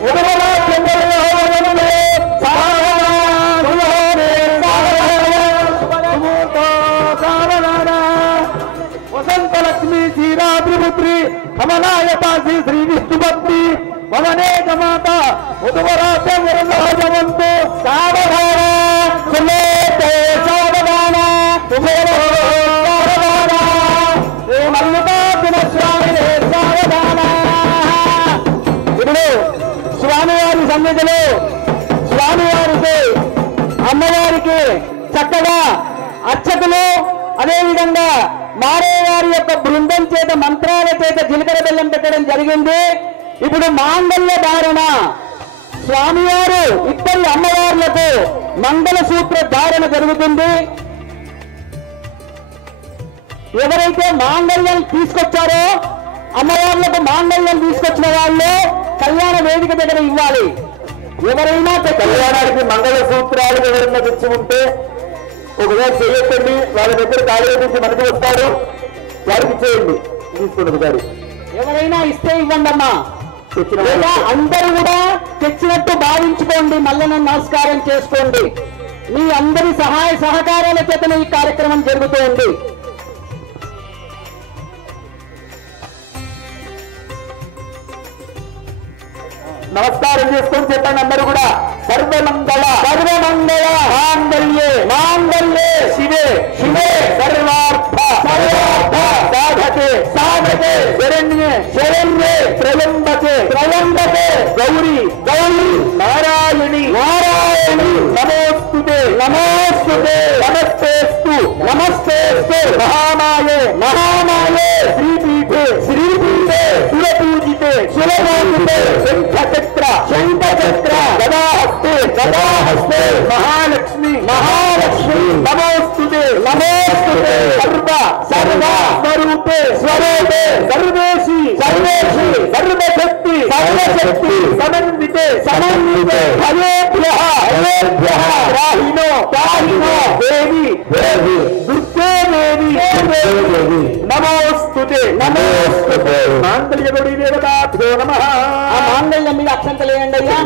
ఉదవరాజ్యం వసంతలక్ష్మి శ్రీరాత్రిపుత్రి కమలాయపాసి శ్రీ విష్ణుభక్తి వమనేక మాత ఉదవరాజ్యం వరదోపవంతు సావధాన ఇప్పుడు స్వామివారి సన్నిధిలో స్వామివారికి అమ్మవారికి చక్కగా అర్చకులు అదేవిధంగా మారేవారి యొక్క బృందం చేత మంత్రాల చేత జీలకర్ర బెల్లం పెట్టడం జరిగింది. ఇప్పుడు మాంగళ్య ధారణ స్వామివారు ఇద్దరి అమ్మవార్లకు మంగళసూత్ర ధారణ జరుగుతుంది. ఎవరైతే మాంగళ్యం తీసుకొచ్చారో అమ్మవార్లకు మాంగళ్యం తీసుకొచ్చిన వాళ్ళు కళ్యాణ వేదిక దగ్గర ఇవ్వాలి. ఎవరైనా కళ్యాణానికి మంగళసూత్రాలు ఎవరైనా తెచ్చి ఉంటే ఒకవేళ చేయొచ్చండి, వాళ్ళ దగ్గర కాలేజీ నుంచి మనకి వస్తారు, వారికి చేయండి తీసుకున్నది గారు. ఎవరైనా ఇస్తే ఇవ్వండి అమ్మా. అందరూ కూడా తెచ్చినట్టు భావించుకోండి, మళ్ళీ నమస్కారం చేసుకోండి. మీ అందరి సహాయ సహకారాల చేతనే ఈ కార్యక్రమం జరుగుతూ ఉంది. నమస్కారం చేసుకొని చెప్పండి అందరూ కూడా. సర్వమంగళ సర్వమంగళ మాంగళ్యే మాంగళ్యే శివే శివే సర్వార్థ సర్వార్థ సాధకే సాధకే శరణ్యే శరణ్యే త్రయంబకే త్రయంబకే గౌరీ గౌరీ నారాయణి నారాయణి నమోస్తుతే నమోస్తుతే నమస్తేస్తు నమస్తేస్తు మహామాయే మహామాయే శ్రీపీఠే శ్రీపీఠే సురపూజితే సురపూజితే శంఖచక్ర శంఖచక్ర గదాహస్తే గదాహస్తే మహాలక్ష్మి మహాలక్ష్మి నమోస్తుతే నమోస్తుతే సర్వ సర్వ స్వరూపే స్వరూపే సర్వేశి సర్వేశి సర్వశక్తి సర్వశక్తి సమన్వితే సమన్వితే భయేభ్యః భయేభ్యః త్రాహినో త్రాహినో దేవి దేవి దుర్గే దేవి దేవి నమోస్తుతే నమోస్తుతే మాంగళ్య గౌరీ దేవతాభ్యో నమః. ఆ మాంగళ్యం మీద అక్షంతలు వేయండి అయ్యా.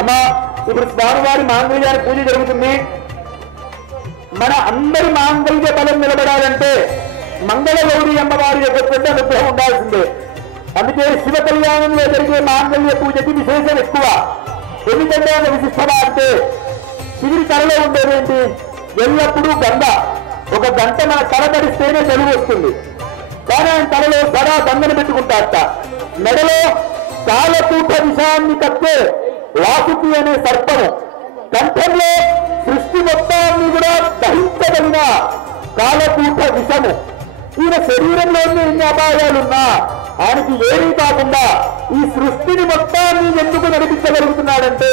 అమ్మా ఇప్పుడు స్వామివారి మాంగళ్యానికి పూజ జరుగుతుంది. మన అందరి మాంగళ్య బలం నిలబడాలంటే మంగళగౌరి అమ్మవారి యొక్క అనుగ్రహం ఉండాల్సిందే. అందుకే శివ కళ్యాణంలో జరిగే మాంగళ్య పూజకి విశేషం ఎక్కువ. ఎందుకంటే ఒక విశిష్టత అంటే శివుడి తలలో ఉండేదేంటి, ఎల్లప్పుడూ గంగ. ఒక గంట మన తల తడిస్తేనే తెలుగు వస్తుంది, కానీ ఆయన తలలో సదా గంగను పెట్టుకుంటారట. మెడలో కాలకూట విషాన్ని కట్టే వాసుకి అనే సర్పము, కంఠంలో సృష్టి మొత్తాన్ని కూడా దహించగలిగిన కాలకూట విషము. ఈయన శరీరంలో ఎన్ని అపాయాలున్నా ఆయనకి ఏమీ కాకుండా ఈ సృష్టిని మొత్తాన్ని ఎందుకు నడిపించగలుగుతున్నాడంటే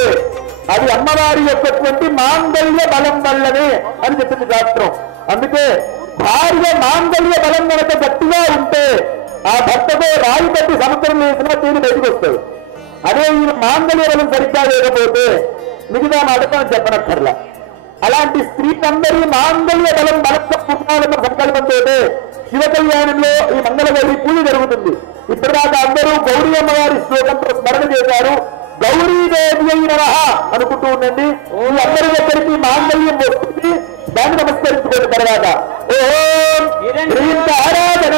అది అమ్మవారి యొక్కటువంటి మాంగళ్య బలం వల్లనే అని చెప్పింది శాస్త్రం. అందుకే భార్య మాంగళ్య బలం కనుక గట్టిగా ఉంటే ఆ భర్తతో రాయి కట్టి సముద్రం వేసినా తీరు బయటకు వస్తాడు. అదే ఈ మాంగళ్య బలం సరిగ్గా లేకపోతే మిగతా మాటతో చెప్పనక్కర్లా. అలాంటి స్త్రీలందరి మాంగళ్య బలం బలపడాలన్న సంకల్పంతో శివ కళ్యాణంలో ఈ మంగళగౌరి పూజ జరుగుతుంది. ఇప్పటిదాకా అందరూ గౌరీ అమ్మవారి శ్లోకంతో స్మరణ చేశారు. గౌరీదేవి అయిన అనుకుంటూ ఉండండి. ఈ అందరి దగ్గరికి మాంగళ్యం వస్తుంది. దాన్ని నమస్కరించుకున్న తర్వాత ఓం హ్రీం తారాజన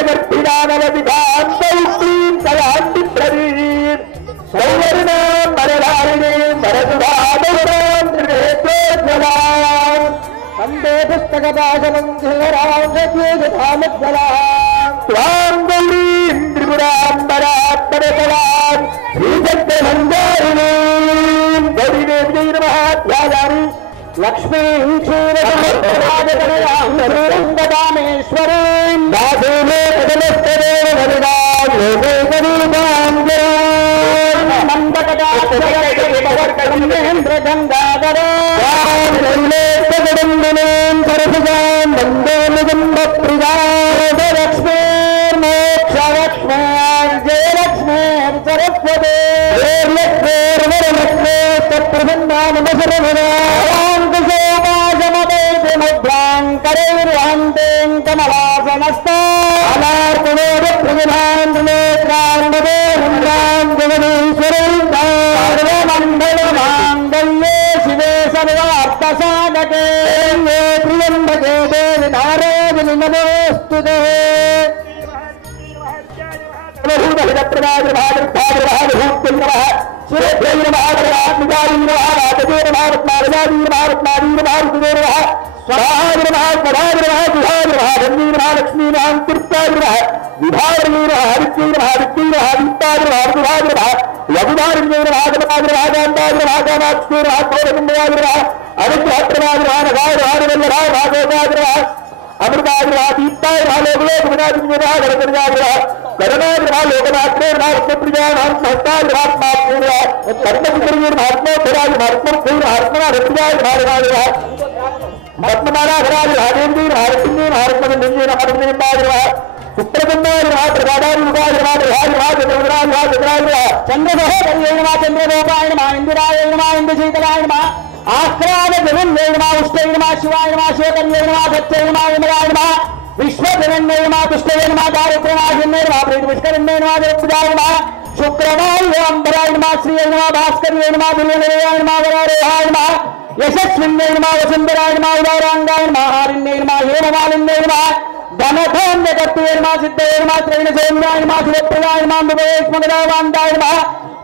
సౌవర్ణాం వరధారిణీం వరసుధాదౌరాం త్రినేత్రోజ్వలాం వందే పుస్తకపాశనం త్వాం గౌరీం త్రిపురాంబరాత్మరకలాం శ్రీచక్రమందారిణీం గౌరీదేవి నమః. ధ్యాయామి లక్ష్మీం క్షీరదామేశ్వరీం దాసేనే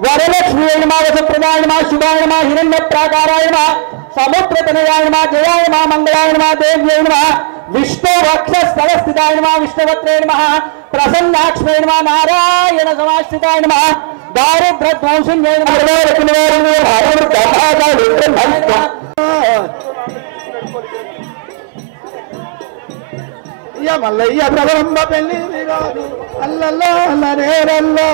వరలక్ష్మీ వసుప్రదాయ శివాయ హిరణ్య ప్రాకారాయ సముద్రతనయాయ జయాయ మంగళాయ దేవ్యై విష్ణు వక్షస్థలస్థితాయ విష్ణువత్రే ప్రసన్నాక్ష్మై నారాయణ సమాశ్రితాయ దారిద్ర్యధ్వంసున్యై మల్లయ్య ప్రబంబ పెళ్లి అల్లల్లో అల్లరేరల్లో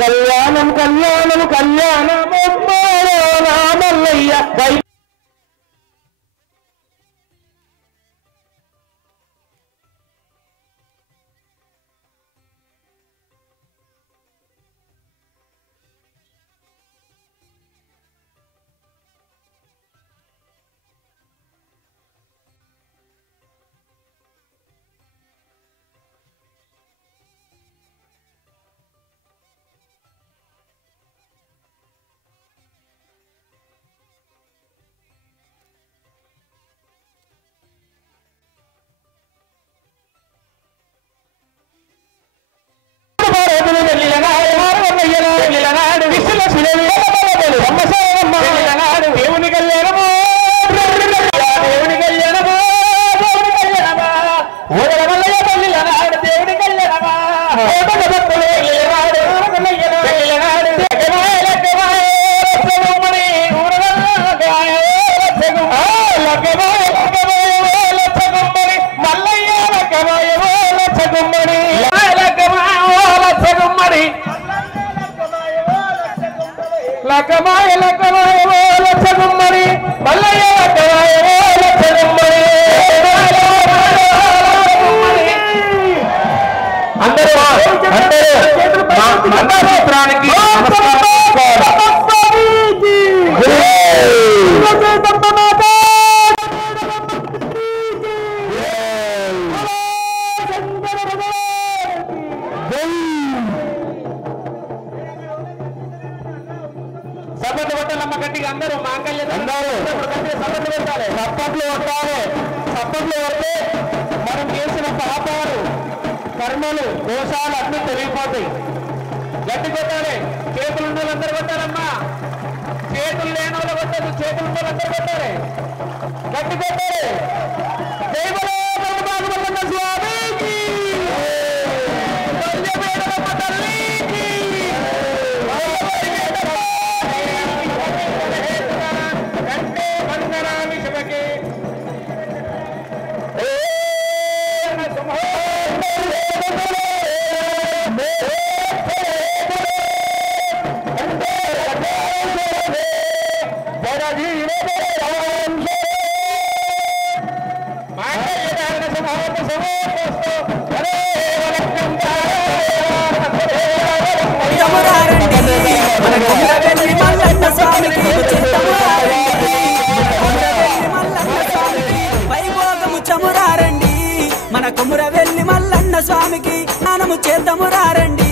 కళ్యాణం కళ్యాణం కళ్యాణం మల్లయ్య కొట్టాలి, చప్పట్లు కొట్టాలి, చప్పట్లు కొట్టాలి. చప్పట్లు కొడితే మనం చేసిన పాపాలు, కర్మలు, దోషాలు అన్నీ తొలగిపోతాయి. గట్టి కొట్టాలి. చేతులు ఉన్న వాళ్ళందరూ కొట్టాలమ్మా, చేతులు లేని వాళ్ళు కొట్టదు, చేతులు ఉన్న వాళ్ళందరూ కొట్టాలి. గట్టి కొట్టాలి. జై బలో బాగుమల్లన్న స్వామికి, పంచమేడలమ్మ తల్లికి, కంటే వందనామి శివకి. మన కొమరవెల్లి మల్లన్న స్వామికి చేద్దామురారండి, కొమరవెల్లి మల్లన్న స్వామికి వైభోగము చమురారండి. మన కొమరవెల్లి మల్లన్న స్వామికి స్నానము చేద్దామురారండి,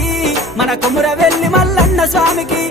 మన కొమరవెల్లి మల్లన్న స్వామికి.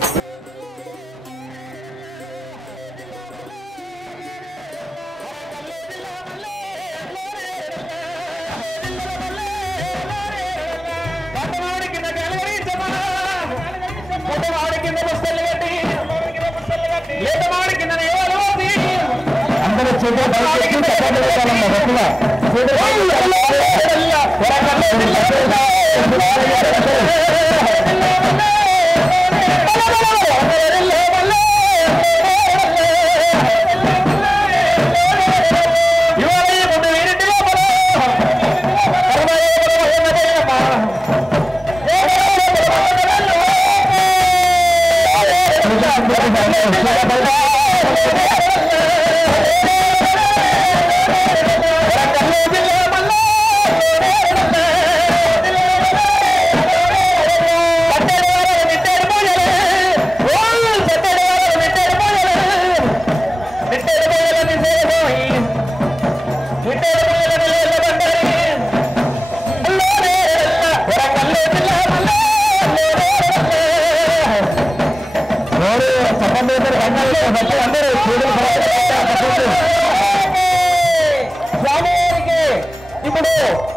ఇప్పుడు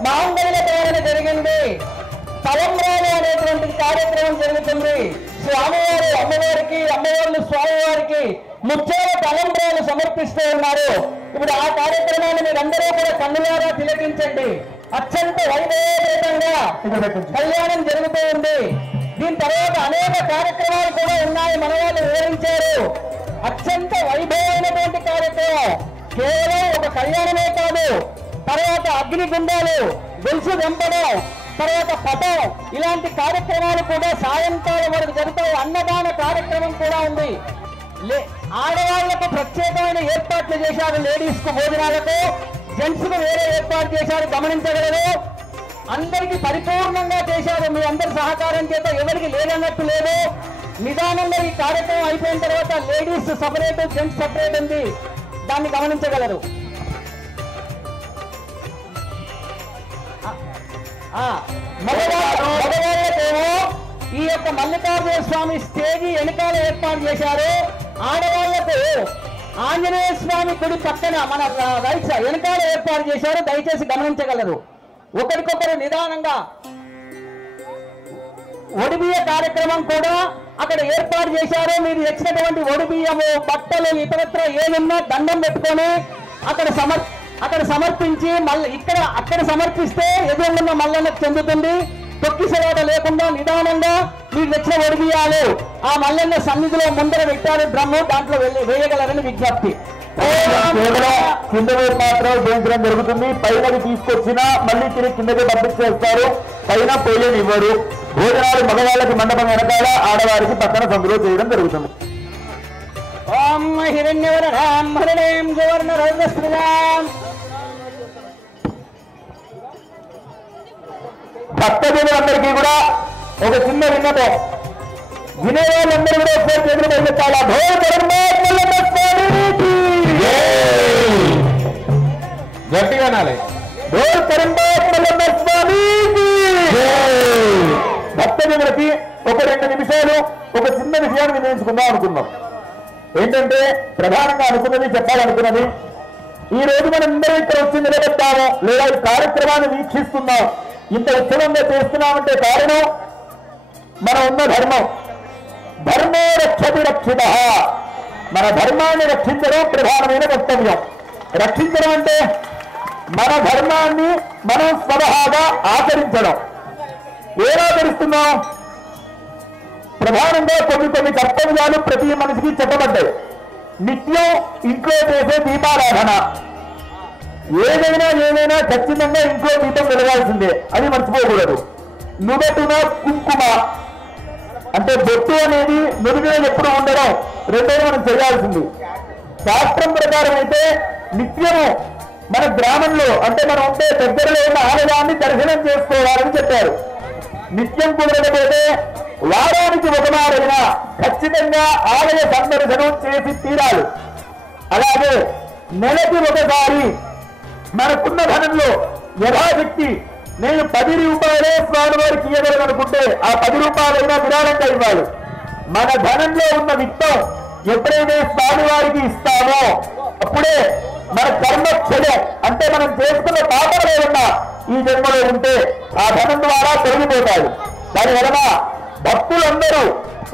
మాంగళ్య ధారణ జరిగింది, తలంబ్రాలు అనేటువంటి కార్యక్రమం జరుగుతుంది. స్వామివారు అమ్మవారికి, అమ్మవార్లు స్వామివారికి ముత్యాల తలంబ్రాలు సమర్పిస్తూ ఉన్నారు. ఇప్పుడు ఆ కార్యక్రమాన్ని మీరందరూ కూడా కన్నులారా తిలకించండి. అత్యంత వైభవంగా కళ్యాణం జరుగుతూ ఉంది. దీని తర్వాత అనేక కార్యక్రమాలు కూడా ఉన్నాయి, మన వాళ్ళు వివరించారు. అత్యంత వైభవమైనటువంటి కార్యక్రమం కేవలం ఒక కళ్యాణమే కాదు, తర్వాత అగ్నిగుండాలు, గొలుసు వెంపడం, తర్వాత పటం, ఇలాంటి కార్యక్రమాలు కూడా సాయంకాలం వరకు జరుగుతాయి. అన్నదాన కార్యక్రమం కూడా ఉంది. ఆడవాళ్లకు ప్రత్యేకమైన ఏర్పాట్లు చేశారు, లేడీస్ కు భోజనాలకు, జెంట్స్ కు వేరే ఏర్పాటు చేశారు, గమనించగలరు. అందరికి పరిపూర్ణంగా చేశారు. మీ అందరి సహకారం చేత ఎవరికి లేదన్నట్టు లేదు. నిదానంగా ఈ కార్యక్రమం అయిపోయిన తర్వాత లేడీస్ సపరేట్, జెంట్స్ సపరేట్ ఉంది, దాన్ని గమనించగలరు. మగవాళ్ళకేమో ఈ యొక్క మల్లికార్జున స్వామి స్టేజి వెనకాల ఏర్పాటు చేశారు. ఆడవాళ్లకు ఆంజనేయ స్వామి గుడి పక్కన మన రైట్ వెనకాల ఏర్పాటు చేశారు. దయచేసి గమనించగలరు. ఒకరికొకరు నిదానంగా ఒడిబియ్య కార్యక్రమం కూడా అక్కడ ఏర్పాటు చేశారు. మీరు తెచ్చినటువంటి ఒడిబియ్యము, బట్టలు, ఇతరత్ర ఏమున్నా దండం పెట్టుకొని అక్కడ సమర్పించి మళ్ళీ అక్కడ సమర్పిస్తే ఎదురున్న మల్లన్నకు చెందుతుంది. తొక్కిసలాట లేకుండా నిదానంగా మీకు తెచ్చిన ఒడిబియ్యాలు ఆ మల్లన్న సన్నిధిలో ముందర పెట్టారు. డ్రమ్ము దాంట్లో వేయగలరని విజ్ఞప్తి. కింద వైపు మాత్రం చేయించడం జరుగుతుంది. పైనది తీసుకొచ్చినా మళ్ళీ తిరిగి కిందకి పంపించేస్తారు. పైన పోయనివ్వరు. భోజనాలు మగవాళ్ళకి మండపం వెనకాల, ఆడవారికి పక్కన సందులో చేయడం జరుగుతుంది. ఓం హిరణ్యవరణాం హరిణీం సువర్ణ రౌద్రస్త్రియాం. భక్తజనులందరికీ కూడా ఒక చిన్న విన్నపం, వినేవాళ్ళందరూ కూడా ఒకసారి చేతులు పైకెత్తాలా. గట్టిగా నాలే. భక్తజనులకి ఒక 2 నిమిషాలు ఒక చిన్న విషయాన్ని వినియోగించుకుందాం అనుకున్నాం. ఏంటంటే ప్రధానంగా అనుకున్నది చెప్పాలనుకున్నది. ఈ రోజు మనందరం ఇక్కడ వచ్చి నిలబెట్టాము, లేదా ఈ కార్యక్రమాన్ని వీక్షిస్తున్నాం, ఇంత ఉత్సవంగా చేస్తున్నామంటే కారణం మనం ఉన్న ధర్మం. ధర్మో రక్షతి రక్షిత. మన ధర్మాన్ని రక్షించడం ప్రధానమైన కర్తవ్యం. రక్షించడం అంటే మన ధర్మాన్ని మనం స్వతహాగా ఆచరించడం. ఏం ఆచరిస్తున్నాం? ప్రధానంగా కొన్ని కర్తవ్యాలు ప్రతి మనిషికి చెప్పబడ్డాయి. నిత్యం ఇంట్లో చేసే దీపారాధన, ఏదైనా ఖచ్చితంగా ఇంట్లో దీపం వెలగాల్సిందే, అది మర్చిపోకూడదు. నుదుటిన కుంకుమ అంటే బొట్టు అనేది నుదుటిన ఎప్పుడు ఉండడం, రెండోది మనం చేయాల్సింది. శాస్త్రం ప్రకారం అయితే నిత్యము మన గ్రామంలో అంటే మనం ఉంటే దగ్గరలో ఉన్న ఆలయాన్ని దర్శనం చేసుకోవాలని చెప్పారు. నిత్యం కుదరకపోతే వారానికి ఒకమారైనా ఖచ్చితంగా ఆలయ సందర్శనం చేసి తీరాలి. అలాగే నెలకి ఒకసారి మనకున్న ధనంలో యథాశక్తి నేను 10 రూపాయలే స్వామివారికి ఇవ్వగలను అనుకుంటే ఆ 10 రూపాయలైనా విరాళంగా ఇవ్వాలి. మన ధనంలో ఉన్న విత్తం ఎప్పుడైతే స్వామివారికి ఇస్తామో అప్పుడే మన కర్మక్షయం అంటే మనం చేసుకున్న పాపం ఏమన్నా ఈ జన్మలో ఉంటే ఆ ధనం ద్వారా తొలగిపోతాయి. దాని వలన భక్తులందరూ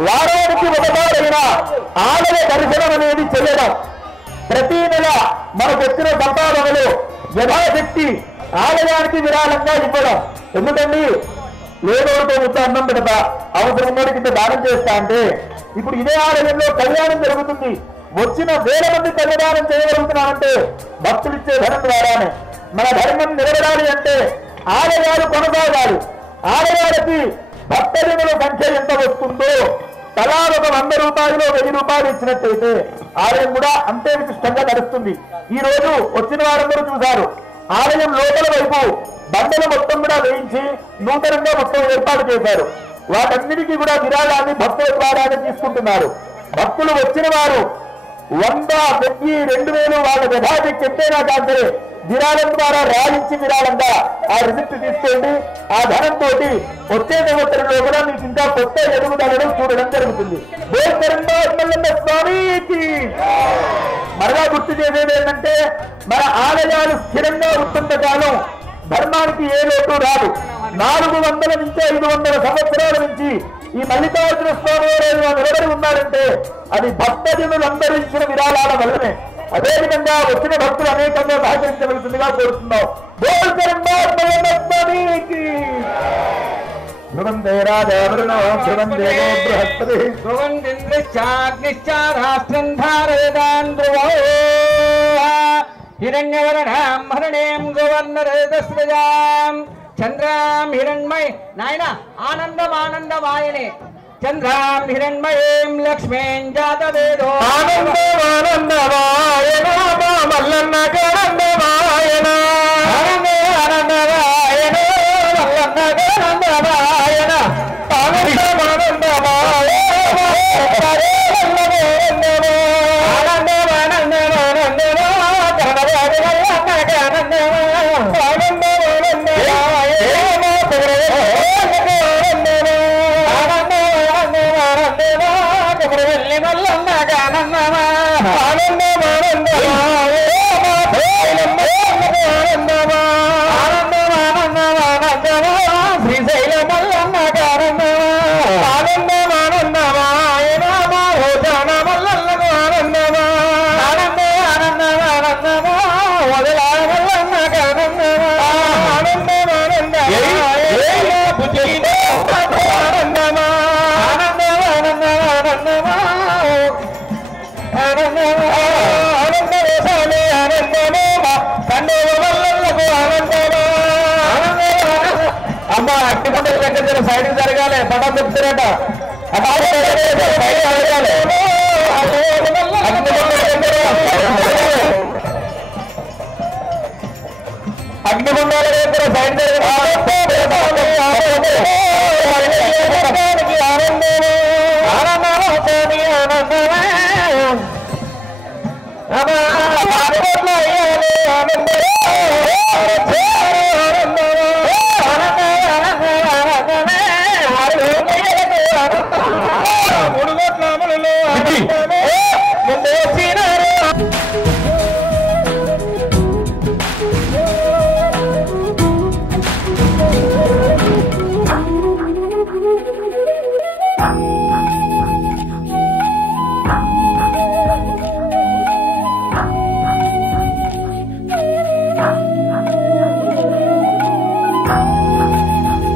వారానికి ఒకసారైనా ఆలయ దర్శనం అనేది చేయడం, ప్రతి నెల మనకు వచ్చిన సంపాదనలో యథాశక్తి ఆలయానికి విరాళంగా ఇవ్వడం. ఎందుకండి లేదోడితో ముద్ద అన్నం పెడతా, అవసరం ఉన్నోడికి ఇంత దానం చేస్తా అంటే ఇప్పుడు ఇదే ఆలయంలో కళ్యాణం జరుగుతుంది, వచ్చిన వేల మంది కళ్యాణం చేయగలుగుతున్నామంటే భక్తులిచ్చే ధనం ద్వారానే. మన ధర్మం నిలబడాలి అంటే ఆలయాలు కొనసాగాలి. ఆలయాలకి భక్తజనుల సంఖ్య ఎంత వస్తుందో తలా ఒక 100 రూపాయలు 1000 రూపాయలు ఇచ్చినట్టయితే ఆలయం కూడా అంతే విశిష్టంగా నడుస్తుంది. ఈ రోజు వచ్చిన వారందరూ చూశారు, ఆలయం లోపల వైపు బండలు మొత్తం కూడా వేయించి నూతనంగా మొత్తం ఏర్పాటు చేశారు. వాటన్నిటికీ కూడా విరాళాన్ని భక్తుల ద్వారానే తీసుకుంటున్నారు. భక్తులు వచ్చిన వారు 100, 1000, 2000 వాళ్ళ యథాశక్తి ఎంతైనా కాదు విరాళం ద్వారా రాయించి విరాళంగా ఆ రిసిప్ట్ తీసుకోండి. ఆ ధనంతో వచ్చే సంవత్సరంలో కూడా మీకు ఇంకా కొత్త ఎదుగుదలను చూడడం జరుగుతుంది. స్వామికి మరలా గుర్తు చేసేది ఏంటంటే మన ఆలయాలు స్థిరంగా ఉంటున్న కాలం ధర్మానికి ఏ లోటు రాదు. 400 నుంచి 500 సంవత్సరాల నుంచి ఈ మల్లికార్జున స్వామి నిలబడి ఉన్నారంటే అది భక్తజనులందరూ ఇచ్చిన విరాళాల వల్లనే. అదేవిధంగా వచ్చిన భక్తులు అనేకంగా సహకరించవలసిందిగా కోరుతున్నాం. హిరణ్యవర్ణాం హరణేం గవర్ణరేదస్రజాం చంద్రాం హిరణ్మయ నాయన ఆనందమానందమాయనే చంద్రాం హిరణ్మయేం లక్ష్మీం జాతవేదో ఆనందమానందమాయన మల్లన్న గణందమాయన ఆనందమానందమాయన మల్లన్న గణందమాయన ఆనందమానందమాయన అమ్మ అట్టిపంట లెక్క సైడ్ జరగాలి, పటం చెప్తారట అగ్నిగుండాల దగ్గర సైడ్ ఆనందమే